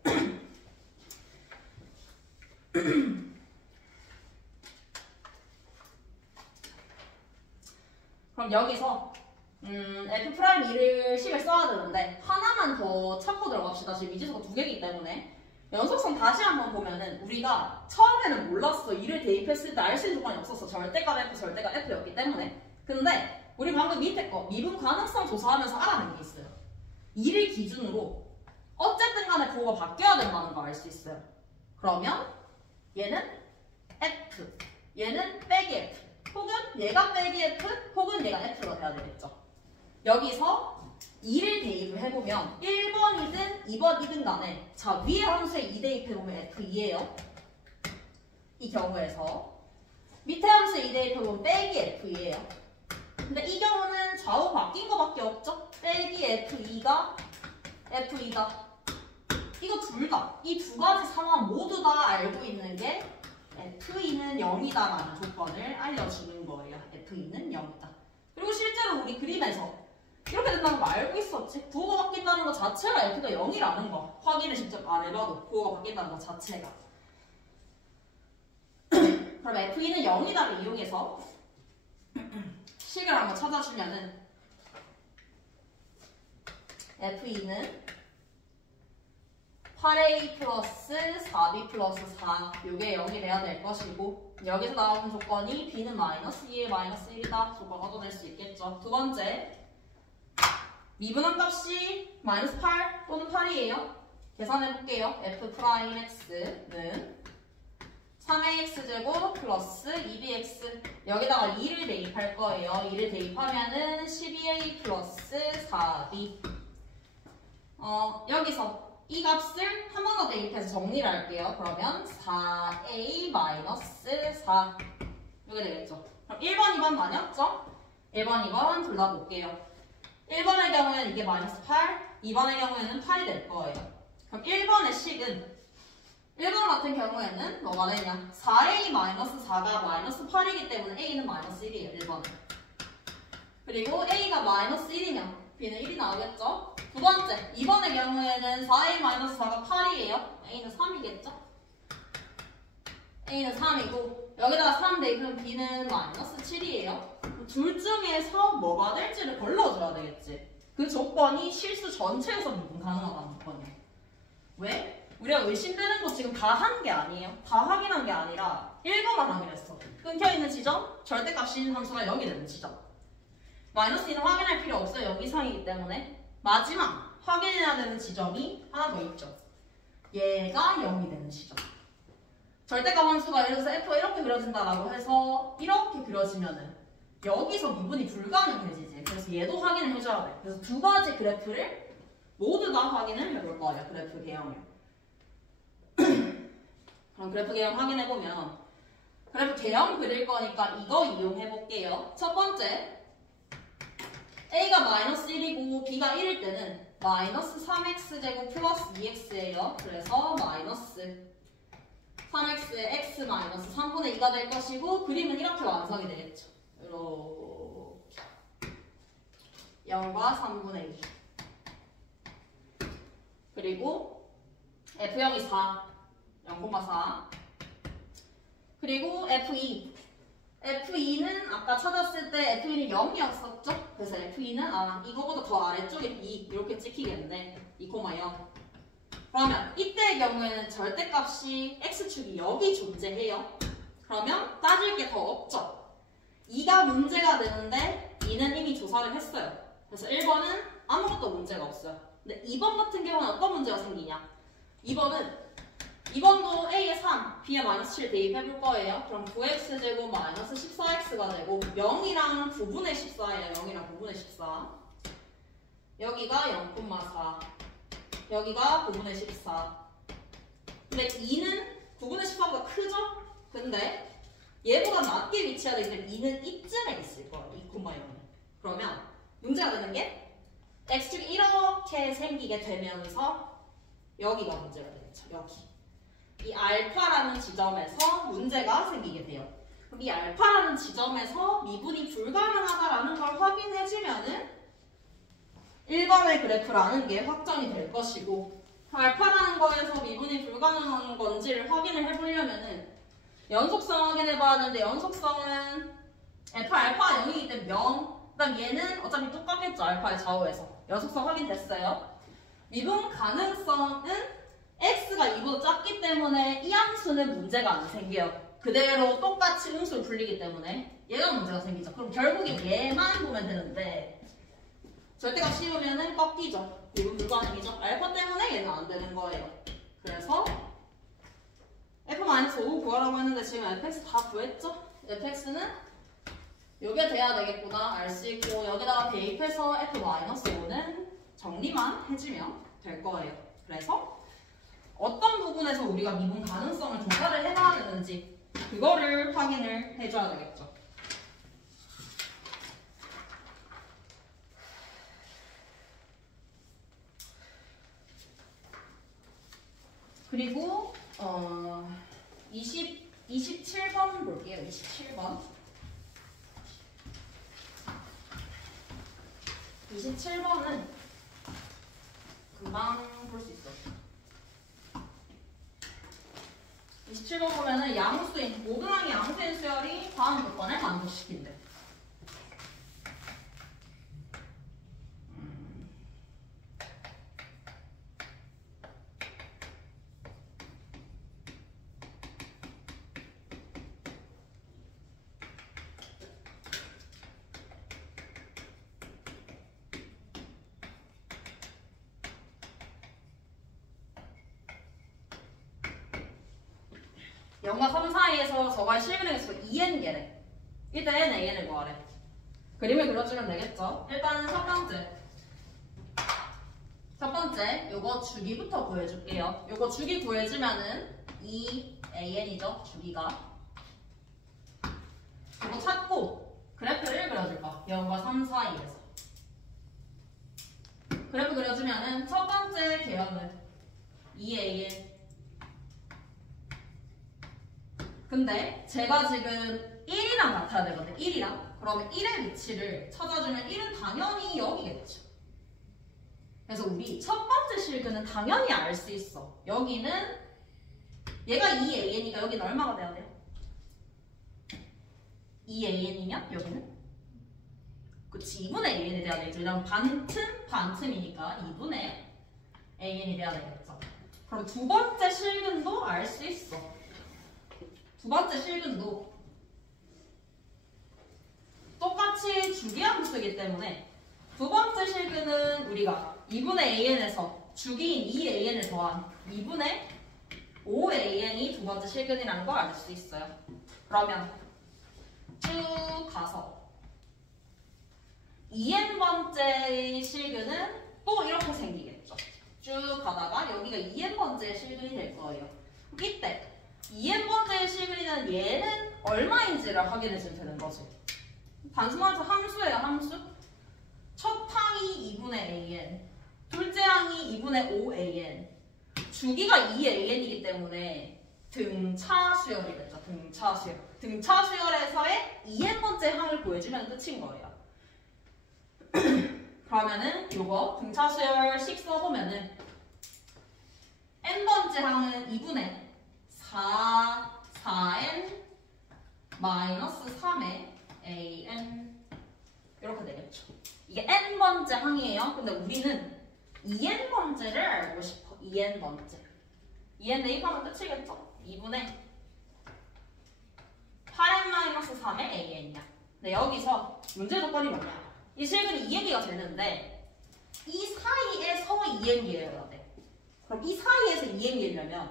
그럼 여기서 f'2를 식을 써야 되는데 하나만 더 찾고 들어갑시다. 지금 미지수가 두 개이기 때문에 연속성 다시 한번 보면은 우리가 처음에는 몰랐어. 2를 대입했을 때 알 수 있는 조건이 없었어. 절대값 f, 절대값 f였기 때문에. 근데 우리 방금 밑에 거 미분 가능성 조사하면서 알아낸 게 있어요. 2를 기준으로 어쨌든 간에 그거가 바뀌어야 된다는 거 알 수 있어요. 그러면 얘는 f, 얘는 빼기 f, 혹은 얘가 빼기 f, 혹은 얘가 f가 돼야 되겠죠. 여기서 2를 대입을 해보면 1번이든 2번이든 간에 자 위에 함수에 2 대입해보면 f2예요. 이 경우에서 밑에 함수에 2 대입해보면 빼기 f2예요. 근데 이 경우는 좌우 바뀐 거밖에 없죠. 빼기 f2가 f2다. 이거 둘 다, 이 두 가지 상황 모두 다 알고 있는 게 f2는 0이다라는 조건을 알려주는 거예요. f2는 0이다. 그리고 실제로 우리 그림에서 이렇게 된다는 거 알고 있었지. 부호가 바뀐다는 것 자체가 f가 0이라는 거 확인을 직접 안 해봐도 부호가 바뀐다는 것 자체가. 그럼 f2는 0이다를 이용해서 식을 한번 찾아주면은 f2는 8a 플러스 4b 플러스 4 요게 0이 돼야 될 것이고 여기서 나오는 조건이 b는 마이너스 2에 마이너스 1이다. 조건 얻어낼 수 있겠죠. 두 번째 미분한 값이 마이너스 8 또는 8이에요. 계산해볼게요. f 프라임 x는 3ax 제곱 플러스 2bx 여기다가 2를 대입할 거예요. 2를 대입하면은 12a 플러스 4b 여기서 이 값을 한 번 더 대입해서 정리를 할게요. 그러면 4a 마이너스 4 이게 되겠죠. 그럼 1번, 2번 나뉘었죠? 1번, 2번 둘 다 볼게요. 1번의 경우에는 이게 마이너스 8, 2번의 경우에는 8이 될 거예요. 그럼 1번의 식은 1번 같은 경우에는 뭐가 되냐? 4a 마이너스 4가 마이너스 8이기 때문에 a는 마이너스 1이에요. 1번은. 그리고 A가 마이너스 1이면 B는 1이 나오겠죠? 두 번째, 이번의 경우에는 4A-4가 8이에요. A는 3이겠죠? A는 3이고 여기다가 3 대입하면 B는 마이너스 7이에요. 둘 중에서 뭐가 될지를 걸러줘야 되겠지. 그 조건이 실수 전체에서 미분 가능하다는 조건이에요. 왜? 우리가 의심되는 거 지금 다 한 게 아니에요. 다 확인한 게 아니라 1번만 확인했어. 끊겨있는 지점, 절대값이 있는 함수가 0이 되는 지점. 마이너스 2는 확인할 필요 없어요. 0 이상이기 때문에. 마지막 확인해야 되는 지점이 하나 더 있죠. 얘가 0이 되는 지점. 절대값 함수가 예를 들어서 F가 이렇게 그려진다라고 해서 이렇게 그려지면은 여기서 미분이 불가능해지지. 그래서 얘도 확인을 해줘야 돼. 그래서 두 가지 그래프를 모두 다 확인을 해볼 거예요. 그래프 개형을. 그럼 그래프 개형 확인해보면 그래프 개형 그릴 거니까 이거 이용해볼게요. 첫 번째, A가 마이너스 1이고 B가 1일 때는 마이너스 3x제곱 플러스 2x예요. 그래서 마이너스 3x의 x 마이너스 3분의 2가 될 것이고 그림은 이렇게 완성이 되겠죠. 이렇게 0과 3분의 2 그리고 F0이 4 0,4 그리고 F2 F2는 아까 찾았을 때 F2는 0이었었죠? 그래서 F2는 이거보다 더 아래쪽에 2 이렇게 찍히겠네. 2,0 그러면 이때의 경우에는 절대값이 x축이 여기 존재해요. 그러면 따질 게 더 없죠. 2가 문제가 되는데 2는 이미 조사를 했어요. 그래서 1번은 아무것도 문제가 없어요. 근데 2번 같은 경우는 어떤 문제가 생기냐? 2번도 A에 3, B에 마이너스 7 대입해볼 거예요. 그럼 9x제곱 마이너스 14x가 되고 0이랑 9분의 14예요. 0이랑 9분의 14 여기가 0,4 여기가 9분의 14 근데 2는 9분의 14보다 크죠? 근데 얘보다 낮게 위치하되기 때문에 2는 이쯤에 있을 거예요. 2,0은 그러면 문제가 되는 게 x축이 이렇게 생기게 되면서 여기가 문제가 되겠죠. 여기 이 알파라는 지점에서 문제가 생기게 돼요. 그럼 이 알파라는 지점에서 미분이 불가능하다라는 걸 확인해주면은 1번의 그래프라는 게 확정이 될 것이고 알파라는 거에서 미분이 불가능한 건지를 확인을 해보려면은 연속성 확인해봐야 하는데 연속성은 F 알파가 0이기 때문에 0 그 다음 얘는 어차피 똑같겠죠. 알파의 좌우에서 연속성 확인됐어요. 미분 가능성은 x가 2보다 작기 때문에 이 함수는 문제가 안 생겨요. 그대로 똑같이 음수로 풀리기 때문에 얘가 문제가 생기죠. 그럼 결국에 얘만 보면 되는데 절대값 씌우면은 꺾이죠. 미분 불가능이죠. 알파 때문에 얘는 안 되는 거예요. 그래서 f-5 구하라고 했는데 지금 fx 다 구했죠? fx는 요게 돼야 되겠구나 알 수 있고 여기다가 대입해서 f-5는 정리만 해주면 될 거예요. 그래서 어떤 부분에서 우리가 미분 가능성을 조사를 해봐야 되는지 그거를 확인을 해줘야 되겠죠. 그리고 27번 볼게요. 27번. 27번은 금방 볼 수 있어. 27번 보면은 양수인, 모든항의 양수인 수열이 다음 조건을 만족시킨대. 영과 3 사이에서 저거의 실근의 개수가 2n개래. 이때 n, an을 구하래. 그림을 그려주면 되겠죠? 일단은 첫 번째 요거 주기부터 구해줄게요. 요거 주기 구해주면은 2an이죠, 주기가. 이거 찾고 그래프를 그려줄까? 0과 3 사이에서. 그래프 그려주면은 첫 번째 개형은 2an. 근데 제가 지금 1이랑 같아야 되거든. 1이랑. 그러면 1의 위치를 찾아주면 1은 당연히 여기겠죠. 그래서 우리 첫 번째 실근은 당연히 알 수 있어. 여기는 얘가 2AN이니까 여기는 얼마가 돼야 돼요? 2AN이면 여기는? 그치, 2분의 AN이 돼야 되겠죠. 왜냐면 반틈이니까 2분의 AN이 돼야 되겠죠. 그럼 두 번째 실근도 알 수 있어. 두 번째 실근도 똑같이 주기함수이기 때문에 두 번째 실근은 우리가 2분의 AN에서 주기인 2AN을 더한 2분의 5AN이 두 번째 실근이라는 걸 알 수 있어요. 그러면 쭉 가서 2n번째 실근은 또 이렇게 생기겠죠. 쭉 가다가 여기가 2n번째 실근이 될 거예요. 이때 2n번째 실근이 되는 얘는 얼마인지를 확인해주면 되는 거지. 단순하게 함수예요, 함수. 첫 항이 2분의 AN, 둘째 항이 2분의 5AN, 주기가 2AN이기 때문에 등차 수열이겠죠. 등차 수열. 등차 수열에서의 2n번째 항을 구해주면 끝인 거예요. 그러면은 이거 등차 수열식 써보면은 n번째 항은 2분의 4n 마이너스 3의 an 이렇게 되겠죠. 이게 n번째 항이에요. 근데 우리는 2n번째를 알고 싶어. 2n번째. 2n 대입하면 끝이겠죠. 2분의 8n-3의 an이야. 근데 여기서 문제 조건이 뭐냐? 이 실근이 2n기가 되는데 이 사이에서 2n기여야 돼. 그럼 이 사이에서 2n기려면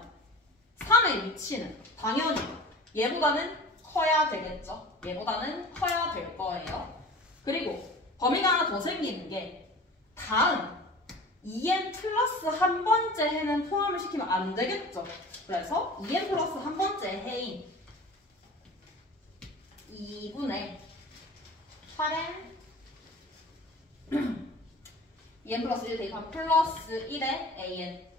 3의 위치는 당연히 얘보다는 커야 되겠죠. 얘보다는 커야 될 거예요. 그리고 범위가 하나 더 생기는 게 다음 2n 플러스 한 번째 해는 포함을 시키면 안 되겠죠. 그래서 2n 플러스 한 번째 해인 2분의 8n 2n 플러스 1 대입하면 플러스 1의 an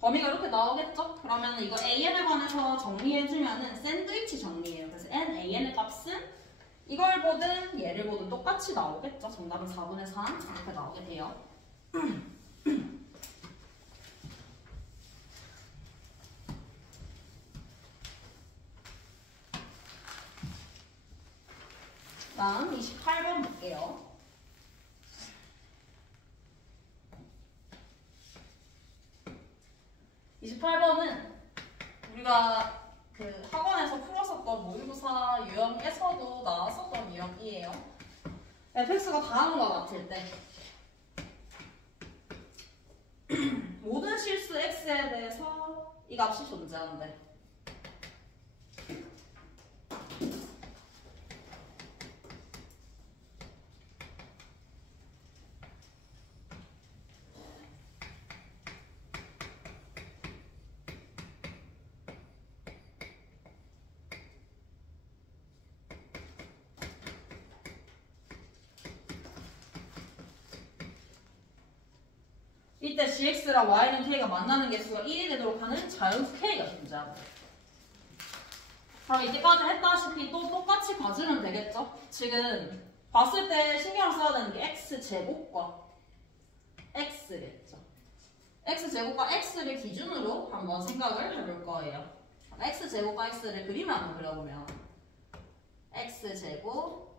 범위가 이렇게 나오겠죠? 그러면 이거 an에 관해서 정리해주면은 샌드위치 정리예요. 그래서 nan의 값은 이걸 보든 얘를 보든 똑같이 나오겠죠? 정답은 4분의 3 이렇게 나오게 돼요. 다음 28번 볼게요. 28번은 우리가 그 학원에서 풀었었던 모의고사 유형에서도 나왔었던 유형이에요. fx가 다음과 같을 때 모든 실수 x에 대해서 이 값이 존재한대. 이때 gx랑 y는 k가 만나는 개수가 1이 되도록 하는 자연수 k가 존재합니다. 그럼 이때까지 했다시피 또 똑같이 봐주면 되겠죠? 지금 봤을 때 신경 써야 되는 게 x제곱과 x겠죠. x제곱과 x를 기준으로 한번 생각을 해볼 거예요. x제곱과 x를 그림을 한번 그려보면 x제곱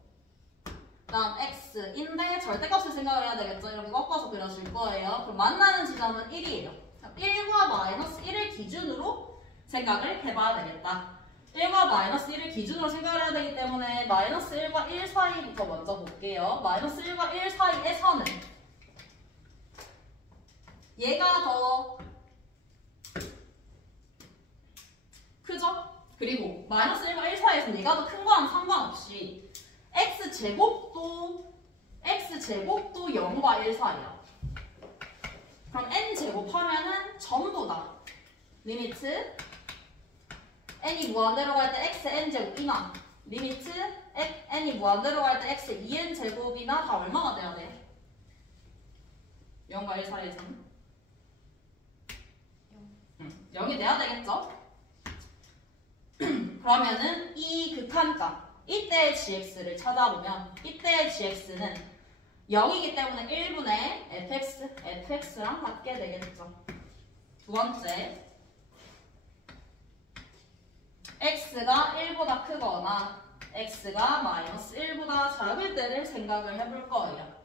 다음 x인데 절대값을 생각을 해야 되겠죠. 이렇게 꺾어서 그려줄 거예요. 그럼 만나는 지점은 1이에요. 1과 마이너스 1을 기준으로 생각을 해봐야 되겠다. 1과 마이너스 1을 기준으로 생각을 해야 되기 때문에 마이너스 1과 1 사이부터 먼저 볼게요. 마이너스 1과 1 사이에서는 얘가 더 크죠? 그리고 마이너스 1과 1 사이에서는 얘가 더 큰 거랑 상관없이 x제곱도 0과 1 사이야. 그럼 n제곱 하면은 전부 다 리미트 n이 무한대로 갈 때 x의 n제곱이나 리미트 n이 무한대로 갈 때 x의 2n제곱이나 다 얼마가 돼야 돼? 0과 1 사이에서는 0이 돼야 되겠죠? 그러면은 이 극한값 이때의 gx를 찾아보면 이때의 gx는 0이기 때문에 1분의 fx랑 같게 되겠죠. 두 번째, x가 1보다 크거나 x가 마이너스 1보다 작을 때를 생각을 해볼 거예요.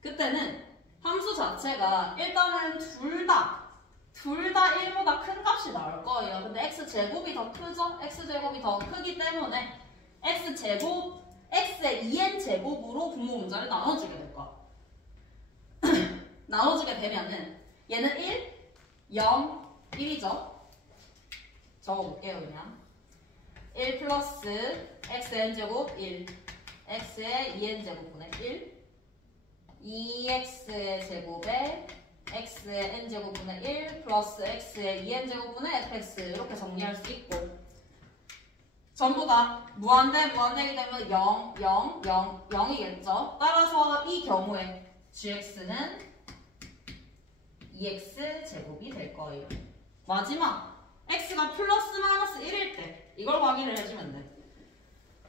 그때는 함수 자체가 일단은 둘 다 1보다 큰 값이 나올 거예요. 근데 x제곱이 더 크죠? x제곱이 더 크기 때문에 x제곱, x의 2n제곱으로 분모 문자를 나눠주게 될 거야. 나눠주게 되면은 얘는 1, 0, 1이죠? 적어볼게요 그냥. 1 플러스 xn제곱 1, x의 2n제곱분의 1, 2x의 제곱에 x의 n제곱분의 1 플러스 x의 2n제곱분의 fx 이렇게 정리할 수 있고, 전부 다 무한대이기 때문에 0, 0, 0, 0이겠죠. 따라서 이 경우에 gx는 2x제곱이 될 거예요. 마지막, x가 플러스 마이너스 1일 때 이걸 확인을 해주면 돼.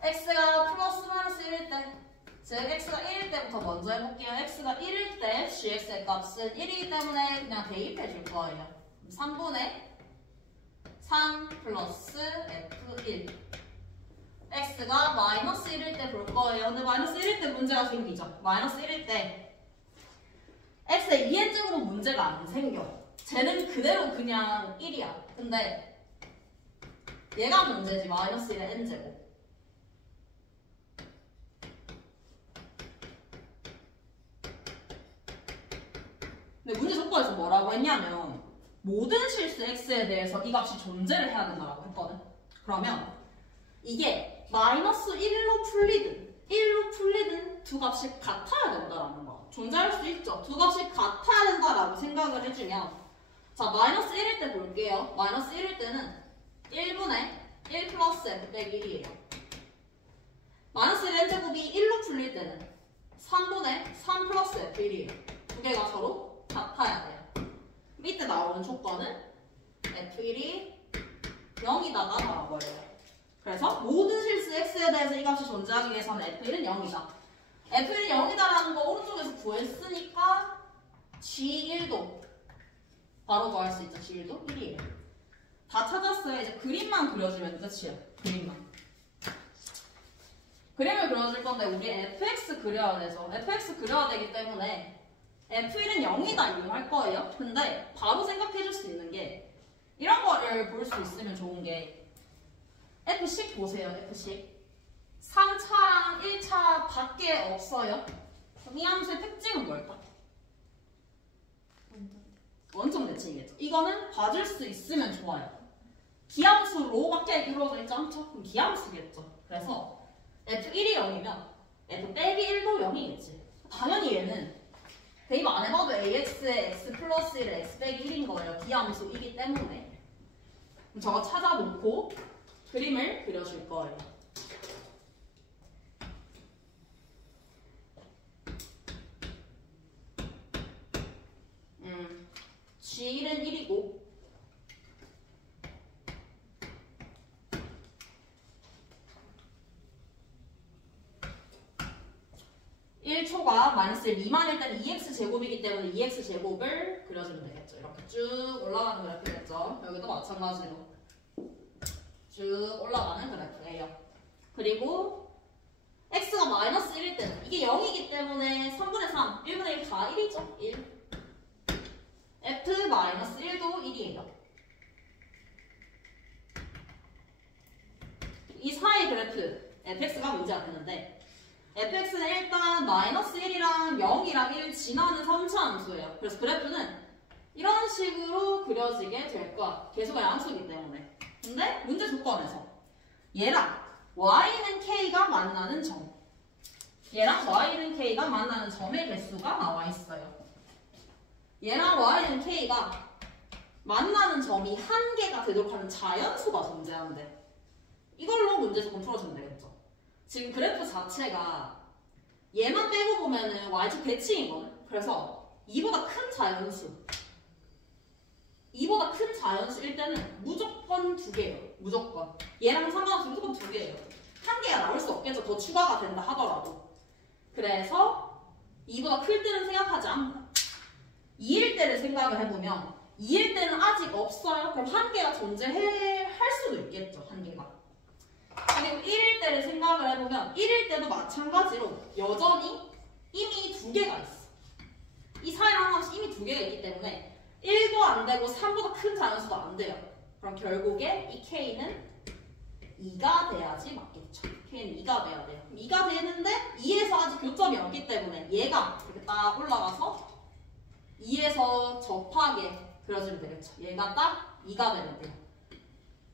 x가 플러스 마이너스 1일 때, 즉 x가 1일 때부터 먼저 해볼게요. x가 1일 때 gx의 값은 1이기 때문에 그냥 대입해 줄 거예요. 3분의 3 플러스 f1. x가 마이너스 1일 때 볼 거예요. 근데 마이너스 1일 때 문제가 생기죠. 마이너스 1일 때 x의 2n제곱은 문제가 안 생겨. 쟤는 그대로 그냥 1이야. 근데 얘가 문제지. 마이너스 1의 n제곱. 근데 문제 조건에서 뭐라고 했냐면 모든 실수 x에 대해서 이 값이 존재를 해야 된다고 했거든. 그러면 이게 마이너스 1로 풀리든 두 값이 같아야 된다라는 거야. 존재할 수 있죠. 두 값이 같아야 된다라고 생각을 해주면, 자, 마이너스 1일 때 볼게요. 마이너스 1일 때는 1분의 1 플러스 f 빼기 1이에요. 마이너스 1 n제곱이 1로 풀릴 때는 3분의 3 플러스 f1이에요. 두 개가 서로 같아야 돼요. 밑에 나오는 조건은 f1이 0이다가 나와버려요. 그래서 모든 실수 x에 대해서 이 값이 존재하기 위해서는 f1은 0이다. f1이 0이다라는 거 오른쪽에서 구했으니까 g1도 바로 구할 수 있죠. g1도 1이에요. 다 찾았어요. 이제 그림만 그려주면 끝이에요. 그림만. 그림을 그려줄 건데 우리 fx 그려야 되죠. fx 그려야 되기 때문에 f1은 0이다 이용할 거예요. 근데 바로 생각해 줄 수 있는 게, 이런 거를 볼 수 있으면 좋은 게, f식 보세요. f식 3차랑 1차 밖에 없어요. 그럼 이 함수의 특징은 뭘까? 원점 대칭이겠죠. 이거는 봐줄 수 있으면 좋아요. 기함수로밖에 이루어져 있지 않죠? 그럼 기함수겠죠. 그래서 f1이 0이면 f 빼기 1도 0이겠지. 당연히 얘는 대입 안 해봐도 ax의 x 플러스 1의 x 빼기 1인 거예요. 기함수이기 때문에. 그럼 저거 찾아놓고 그림을 그려줄 거예요. G1은 1이고 (1초가) 마이너스 1 미만일 때는 2x제곱이기 때문에 2x제곱을 그려주면 되겠죠. 이렇게 쭉 올라가는 그래프겠죠. 여기도 마찬가지로 쭉 올라가는 그래프예요. 그리고 x가 마이너스 1일 때는 이게 0이기 때문에 3분의 3, 1분의 1 다 1이죠. 1. f 마이너스 1도 1이에요. 이 사이 그래프 fx가 문제가 되는데, fx는 일단 마이너스 1이랑 0이랑 1 지나는 3차 함수예요. 그래서 그래프는 이런 식으로 그려지게 될 거야. 계수가 양수이기 때문에. 근데 문제 조건에서 얘랑 y는 k가 만나는 점, 얘랑 y는 k가 만나는 점의 개수가 나와 있어요. 얘랑 y는 k가 만나는 점이 한 개가 되도록 하는 자연수가 존재하는데, 이걸로 문제 조건 풀어주면 되겠죠. 지금 그래프 자체가 얘만 빼고 보면은 y축 대칭이거든. 그래서 2보다 큰 자연수, 2보다 큰 자연수일 때는 무조건 2개예요. 무조건. 얘랑 상관없이 무조건 2개예요. 한 개가 나올 수 없겠죠. 더 추가가 된다 하더라도. 그래서 2보다 클 때는 생각하지 않는다. 2일 때를 생각을 해보면 2일 때는 아직 없어요. 그럼 한 개가 존재할 수도 있겠죠. 한 개가. 그리고 1일 때를 생각을 해보면 1일 때도 마찬가지로 여전히 이미 2개가 있어. 이 사이에 하나씩 이미 2개가 있기 때문에 1도 안 되고 3보다 큰 자연수도 안 돼요. 그럼 결국에 이 K는 2가 돼야지 맞겠죠. K는 2가 돼야 돼요. 2가 되는데 2에서 아직 교점이 없기 때문에 얘가 이렇게 딱 올라가서 2에서 접하게 그려주면 되겠죠. 얘가 딱 2가 되면 돼요.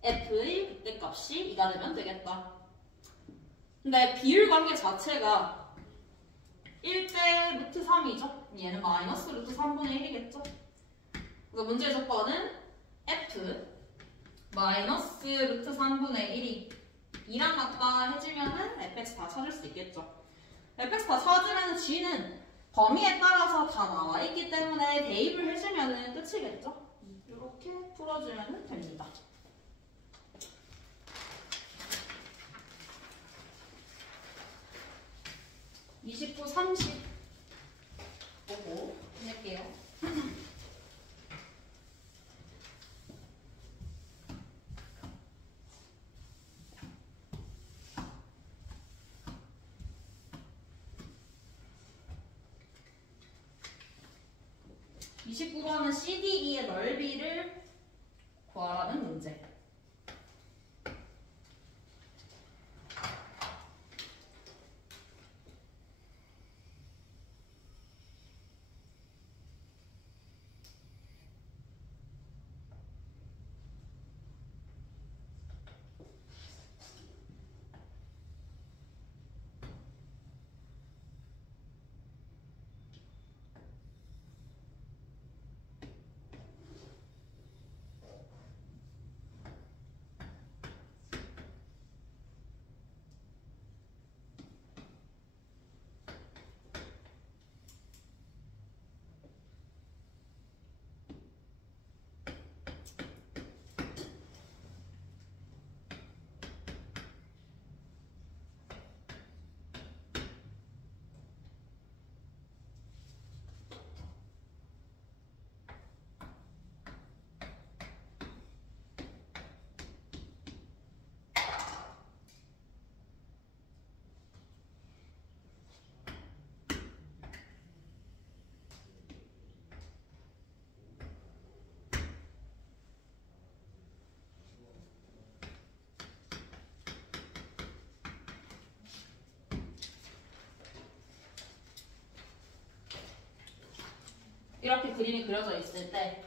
F의 그때 값이 2가 되면 되겠다. 근데 비율 관계 자체가 1대 루트 3이죠. 얘는 마이너스 루트 3분의 1이겠죠. 그래서 문제의 조건은 F 마이너스 루트 3분의 1이 2랑 같다 해주면은 fx 다 찾을 수 있겠죠. fx 다 찾으면 g는 범위에 따라서 다 나와 있기 때문에 대입을 해주면은 끝이겠죠. 이렇게 풀어주면 됩니다. (29, 30) 보고 끝낼게요. 29번은 CDE의 넓이를 구하라는 문제. 이렇게 그림이 그려져 있을 때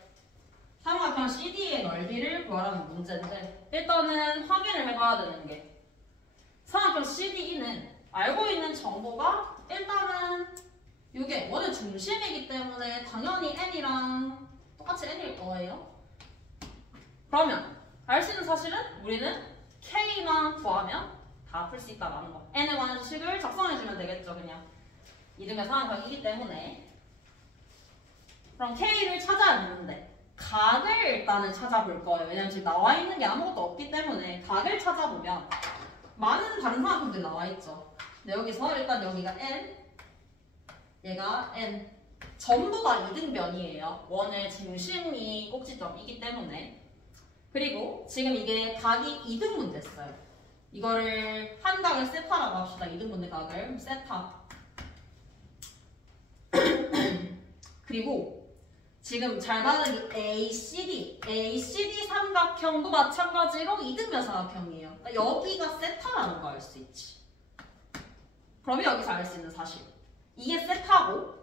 삼각형 CD의 넓이를 구하라는 문제인데 일단은 확인을 해봐야 되는 게 삼각형 CDE는 알고 있는 정보가 일단은 이게 원의 중심이기 때문에 당연히 n이랑 똑같이 n일 거예요. 그러면 알 수 있는 사실은 우리는 k만 구하면 다 풀 수 있다는 거. n에 관한 식을 작성해주면 되겠죠. 그냥 이름의 삼각형이기 때문에. 그럼 K를 찾아야 되는데 각을 일단은 찾아볼 거예요. 왜냐면 지금 나와 있는 게 아무것도 없기 때문에 각을 찾아보면 많은 다른 삼각형들이 나와 있죠. 근데 여기서 일단 여기가 N, 얘가 N. 전부 다 이등변이에요. 원의 중심이 꼭지점이기 때문에. 그리고 지금 이게 각이 이등분 됐어요. 이거를 한 각을 세타라고 합시다. 이등분의 각을 세타. 그리고 지금 잘 봐는 ACD 삼각형도 마찬가지로 이등변 삼각형이에요. 그러니까 여기가 세타라는 거 알 수 있지. 그러면 여기서 알 수 있는 사실. 이게 세타고,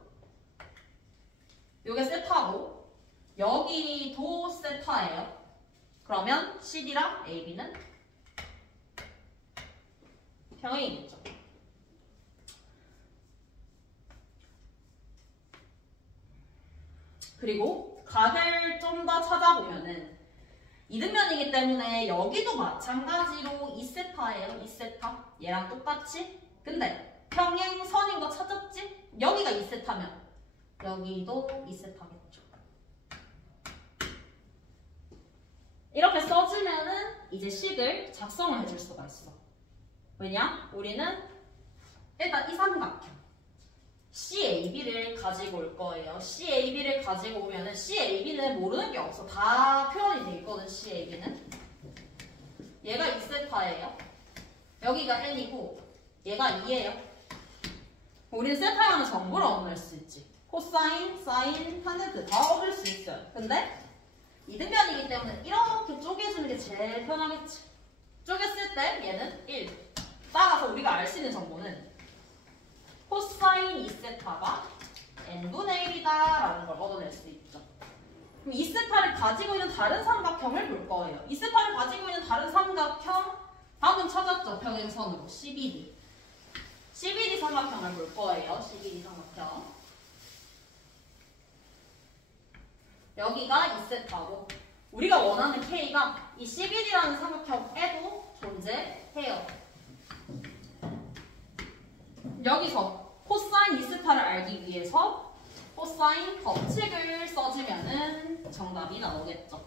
이게 세타고, 여기도 세타예요. 그러면 CD랑 AB는 평행이겠죠. 그리고 각을 좀 더 찾아보면은 이등변이기 때문에 여기도 마찬가지로 2세타예요. 2세타. 얘랑 똑같이. 근데 평행선인 거 찾았지? 여기가 2세타면 여기도 2세타겠죠. 이렇게 써주면은 이제 식을 작성을 해줄 수가 있어. 왜냐? 우리는 일단 이 삼각형 CAB를 가지고 올 거예요. CAB를 가지고 오면은 CAB는 모르는 게 없어. 다 표현이 돼 있거든. CAB는 얘가 2세타예요. 여기가 n이고 얘가 2예요. 우리는 세타에 하는 정보를 얻어낼 수 있지. 코사인, 사인, 탄젠트 다 얻을 수 있어요. 근데 이등변이기 때문에 이렇게 쪼개주는 게 제일 편하겠지. 쪼갰을 때 얘는 1. 따라서 우리가 알 수 있는 정보는 코사인 2세타가 n분의 1이다 라는 걸 얻어낼 수 있죠. 그럼 2세타를 가지고 있는 다른 삼각형을 볼 거예요. 2세타를 가지고 있는 다른 삼각형 방금 찾았죠? 평행선으로 CBD. CBD 삼각형을 볼 거예요. CBD 삼각형. 여기가 2세타고 우리가 원하는 K가 이 CBD라는 삼각형에도 존재해요. 여기서 코사인 2세타를 알기 위해서 코사인 법칙을 써주면은 정답이 나오겠죠.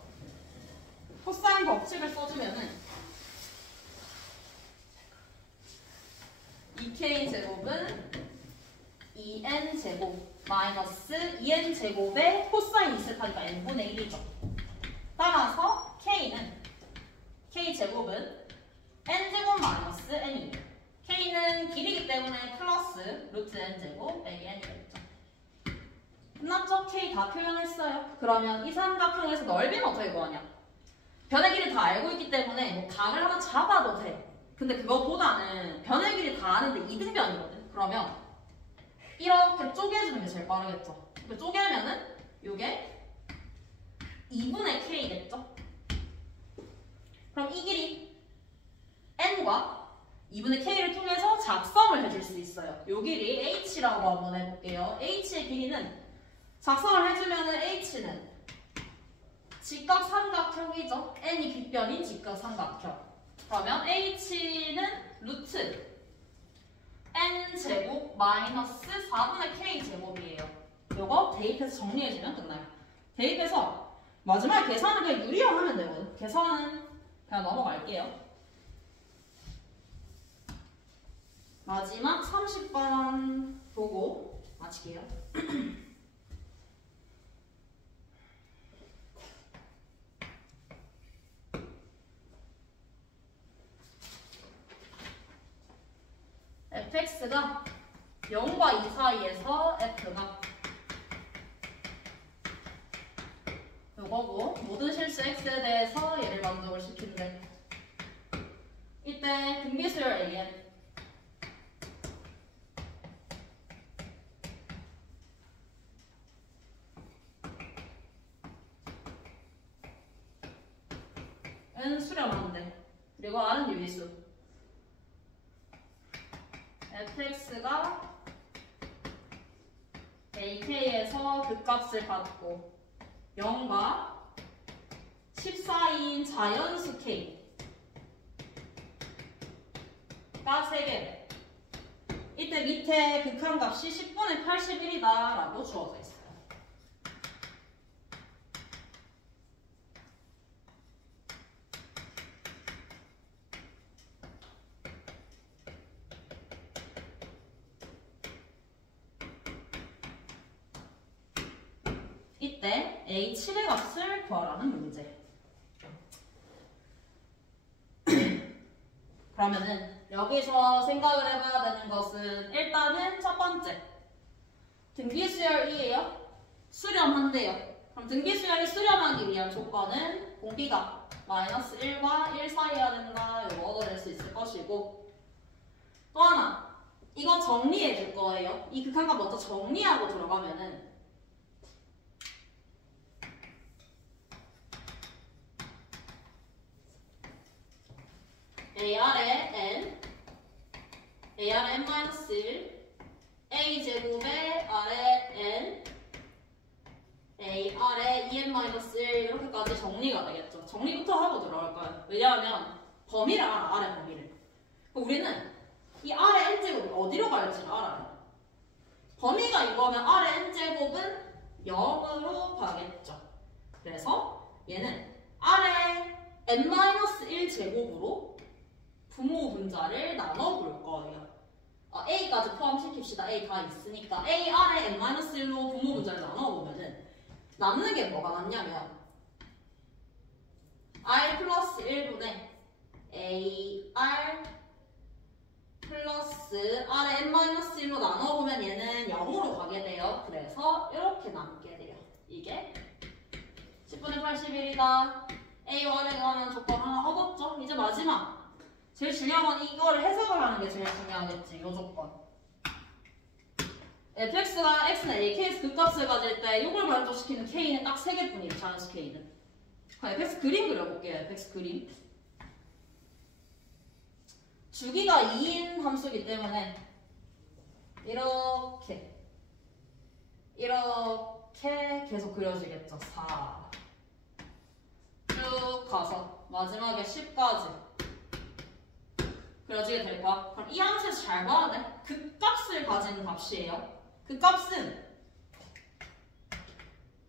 코사인 법칙을 써주면은 2K제곱은 2N제곱 마이너스 2N제곱의 코사인 2세타니까 N분의 1이죠. 따라서 K는 K제곱은 N제곱 마이너스 N이에요. K는 길이기 때문에 플러스 루트 N제곱 빼기 N이겠죠. 끝났죠? K 다 표현했어요. 그러면 이 삼각형에서 넓이는 어떻게 구하냐? 변의 길이 다 알고 있기 때문에 뭐 각을 하나 잡아도 돼. 근데 그거보다는 변의 길이 다 아는데 이등변이거든. 그러면 이렇게 쪼개주는 게 제일 빠르겠죠. 이렇게 쪼개면은 이게 2분의 K겠죠? 그럼 이 길이 N과 2분의 K를 통해서 작성을 해줄 수 있어요. 이 길이 H라고 한번 해볼게요. H의 길이는 작성을 해주면은 H는 직각 삼각형이죠. N이 빗변인 직각 삼각형. 그러면 H는 루트 N제곱 마이너스 4분의 K제곱이에요. 요거 대입해서 정리해주면 끝나요. 대입해서 마지막에 계산은 그냥 유리형 하면 되거든. 계산은 그냥 넘어갈게요. 마지막 30번 보고 마칠게요. fx가 0과 2 사이에서 f가 요거고 모든 실수 x에 대해서 얘를 만족을 시킨대. 이때 등비수열 an 은 수렴한대. 그리고 r은 유리수. fx가 ak에서 극값을 받고 0과 10 사이인 자연수 k가 3개. 이때 밑에 극한값이 10분의 81이다 라고 주어져 있어요. 이때 A7의 값을 구하라는 문제. 그러면은 여기서 생각을 해봐야 되는 것은 일단은 첫 번째 등비수열이에요. 수렴한대요. 그럼 등비수열이 수렴하기 위한 조건은 공비가 마이너스 1과 1 사이여야 된다. 이거 얻어낼 수 있을 것이고 또 하나 이거 정리해 줄 거예요. 이 극한값 먼저 정리하고 들어가면은 AR의 N, AR의 N-1, A제곱의 R의 N, AR의 EN-1 이렇게까지 정리가 되겠죠. 정리부터 하고 들어갈까요? 왜냐하면 범위를 알아, R의 범위를. 우리는 이 R의 N제곱이 어디로 갈지를 알아요. 범위가 이거면 R의 N제곱은 0으로 가겠죠. 그래서 얘는 R의 N-1제곱으로 분모 분자를 나눠볼 거예요. A까지 포함시킵시다. A 다 있으니까 A 아래 n-1로 분모 분자를 나눠보면은 남는 게 뭐가 남냐면 R 플러스 1분의 AR 플러스 R의 n-1로 나눠보면 얘는 0으로 가게 돼요. 그래서 이렇게 남게 돼요. 이게 10분의 81이다. A와 R에 관한 조건 하나 얻었죠? 이제 마지막. 제일 중요한 건 이거를 해석을 하는 게 제일 중요하겠지. 이 조건. fx가 x는 ak에서 극값을 가질 때 이걸 만족시키는 k는 딱 3개뿐이에요. 자연수 k는. fx 그림 그려볼게요. fx 그림. 주기가 2인 함수이기 때문에 이렇게 계속 그려지겠죠. 4 쭉 가서 마지막에 10까지 그려지게 될 거야. 그럼 이 함수에서 잘 봐야 돼. 극값을 가지는 값이에요. 그 값은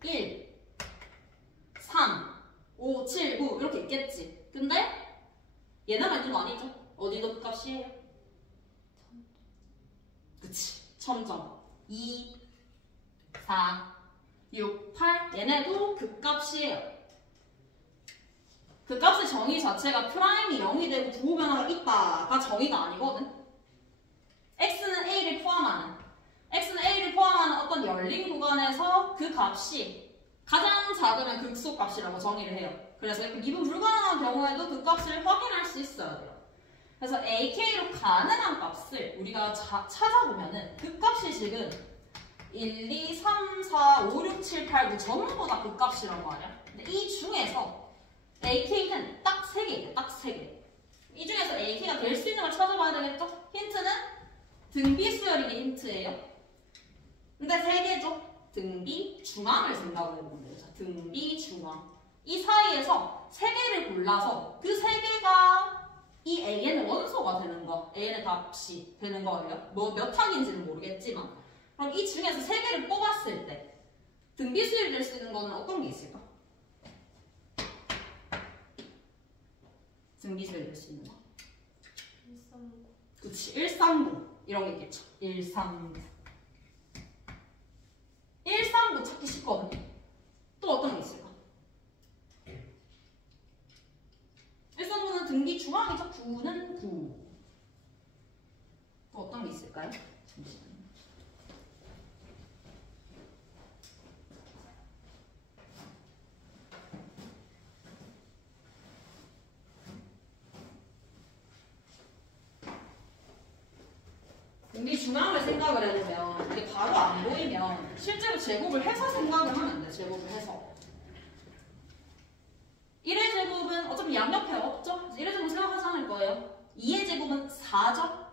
1, 3, 5, 7, 9 이렇게 있겠지. 근데 얘네만 있는 거 아니죠? 어디도 그 값이에요? 그치. 1000점. 2, 4, 6, 8 얘네도 그 값이에요. 그 값의 정의 자체가 프라임이 0이 되고 부호 변화가 있다가 정의가 아니거든. x는 a를 포함하는 어떤 열린 구간에서 그 값이 가장 작으면 극소값이라고 정의를 해요. 그래서 이렇게 미분 불가능한 경우에도 그 값을 확인할 수 있어야 돼요. 그래서 ak로 가능한 값을 우리가 찾아보면은 그 값이 지금 1, 2, 3, 4, 5, 6, 7, 8, 9 전부 다 그 값이란 말이야. 근데 이 중에서 ak는 딱 3개예요. 딱 3개. 이 중에서 ak가 될 수 있는 걸 찾아봐야 되겠죠? 힌트는 등비 수열이 힌트예요. 근데 3개죠? 등비 중앙을 생각을 해보면 돼요. 등비 중앙. 이 사이에서 3개를 골라서 그 3개가 이 AN의 원소가 되는 거, AN의 값이 되는 거예요. 뭐 몇 항인지는 모르겠지만. 그럼 이 중에서 3개를 뽑았을 때 등비 수열이 될 수 있는 거는 어떤 게 있을까? 등비 수열이 될 수 있는 거. 139. 그치, 139 이런 게 있겠죠. 139 찾기 쉽거든. 또 어떤 게 있을까? 139는 등비 중앙이죠. 9는 9. 또 어떤 게 있을까요? 잠시만요. 등비 중앙을 생각을 해보면 이게 바로 안 보이면 실제로 제곱을 해서 생각을 하면 돼. 제곱을 해서 1의 제곱은 어차피 양옆에 없죠? 1의 제곱은 생각하지 않을 거예요. 2의 제곱은 4죠?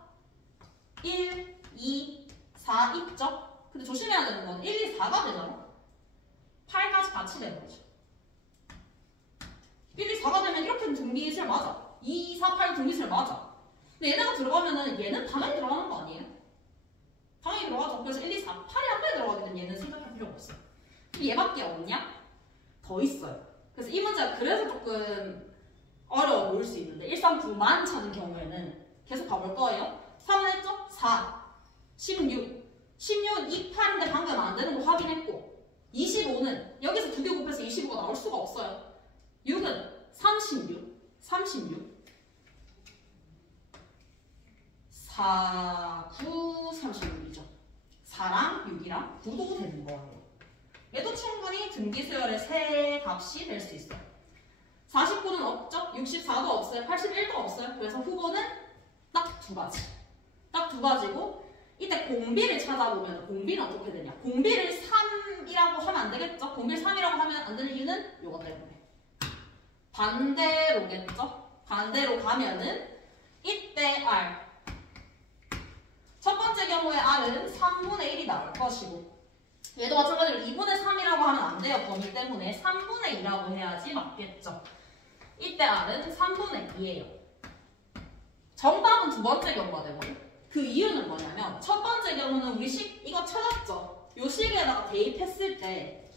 1, 2, 4 있죠? 근데 조심해야 되는 건 1, 2, 4가 되잖아. 8까지 같이 되는 거죠. 1, 2, 4가 되면 이렇게는 등비술 맞아. 2, 4, 8 등비술 맞아. 근데 얘네가 들어가면은 얘는 당연히 들어가는 거 아니에요? 당연히 들어가죠. 그래서 1, 2, 4, 8이 한 번에 들어가게 되면 얘는 생각할 필요가 없어. 그럼 얘밖에 없냐? 더 있어요. 그래서 이 문제가 그래서 조금 어려워 보일 수 있는데 139만 찾은 경우에는 계속 가볼 거예요. 3은 했죠? 4, 16, 16은 2, 8인데 방금 안 되는 거 확인했고 25는 여기서 2개 곱해서 25가 나올 수가 없어요. 6은 36, 4, 9, 36이죠. 4랑 6이랑 9도 되는 거예요. 얘도 충분히 등기수열의 세 값이 될 수 있어요. 49는 없죠? 64도 없어요. 81도 없어요. 그래서 후보는 딱 2가지. 딱 2가지고 이때 공비를 찾아보면 공비는 어떻게 되냐? 공비를 3이라고 하면 안 되겠죠? 공비를 3이라고 하면 안 되는 이유는 이거 때문에. 반대로겠죠? 반대로 가면은 이때 R 첫 번째 경우에 R은 3분의 1이 나올 것이고 얘도 마찬가지로 2분의 3이라고 하면 안 돼요. 범위 때문에 3분의 2라고 해야지 맞겠죠. 이때 R은 3분의 2예요. 정답은 두 번째 경우가 되거든요. 그 이유는 뭐냐면 첫 번째 경우는 우리 이거 찾았죠. 요 식에다가 대입했을 때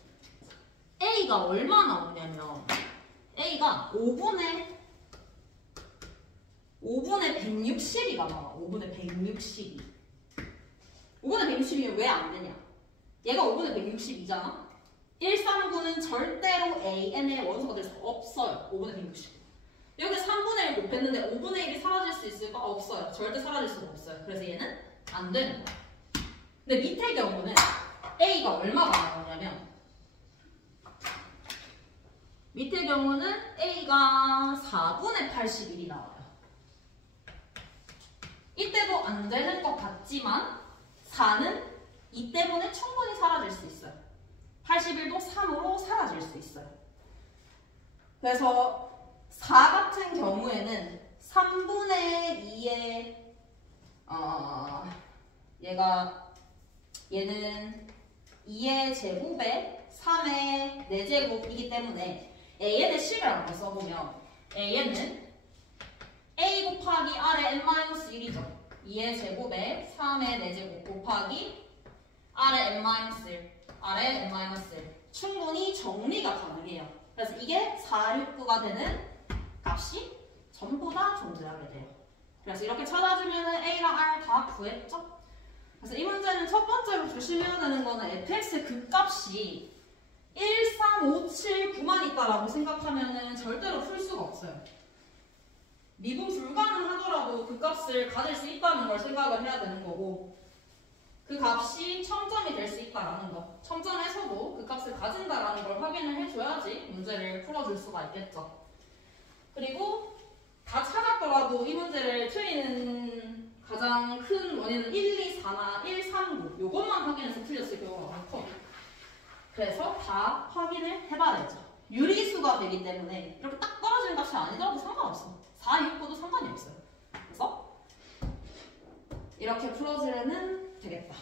A가 얼마 나오냐면 A가 5분의 5분의 160이가 나와. 5분의 162. 5분의 160이면 왜 안 되냐? 얘가 5분의 162잖아? 139는 절대로 AN의 원소가 될 수 없어요. 5분의 160. 여기 3분의 1 곱했는데 5분의 1이 사라질 수 있을까? 없어요. 절대 사라질 수가 없어요. 그래서 얘는 안 되는 거야. 근데 밑의 경우는 A가 얼마가 나오냐면 밑의 경우는 A가 4분의 81이 나와요. 이때도 안 되는 것 같지만 4는 2 때문에 충분히 사라질 수 있어요. 81도 3으로 사라질 수 있어요. 그래서 4 같은 경우에는 3분의 2의 얘는 2의 제곱에 3의 4제곱이기 때문에 AN의 식을 한번 써보면 AN은 A 곱하기 R의 n-1이죠. 2의 제곱에 3의 4제곱 곱하기 R의 n-1, R의 n-1 충분히 정리가 가능해요. 그래서 이게 469가 되는 값이 전부 다 존재하게 돼요. 그래서 이렇게 찾아주면 A랑 R 다 구했죠? 그래서 이 문제는 첫 번째로 조심해야 되는 거는 fx의 극값이 1, 3, 5, 7, 9만 있다라고 생각하면 절대로 풀 수가 없어요. 미분 불가능하더라도 그 값을 가질 수 있다는 걸 생각을 해야 되는 거고 그 값이 1000점이 될 수 있다라는 거 1000점에서도 그 값을 가진다라는 걸 확인을 해줘야지 문제를 풀어줄 수가 있겠죠. 그리고 다 찾았더라도 이 문제를 틀리는 가장 큰 원인은 1, 2, 4나 1, 3, 9 요것만 확인해서 틀렸을 경우가 많거든요. 그래서 다 확인을 해봐야 되죠. 유리수가 되기 때문에 이렇게 딱 떨어지는 값이 아니더라도 상관없어. 4, 6, 9도 상관이 없어요. 그래서 이렇게 풀어주면 되겠다.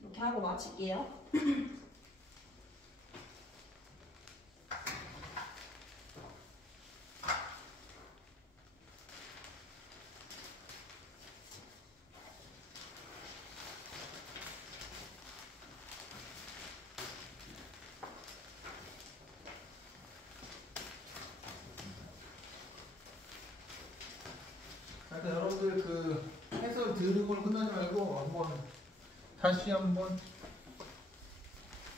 이렇게 하고 마칠게요. 일단 여러분들 그 해설 들으고는 끝나지 말고 한번 다시 한번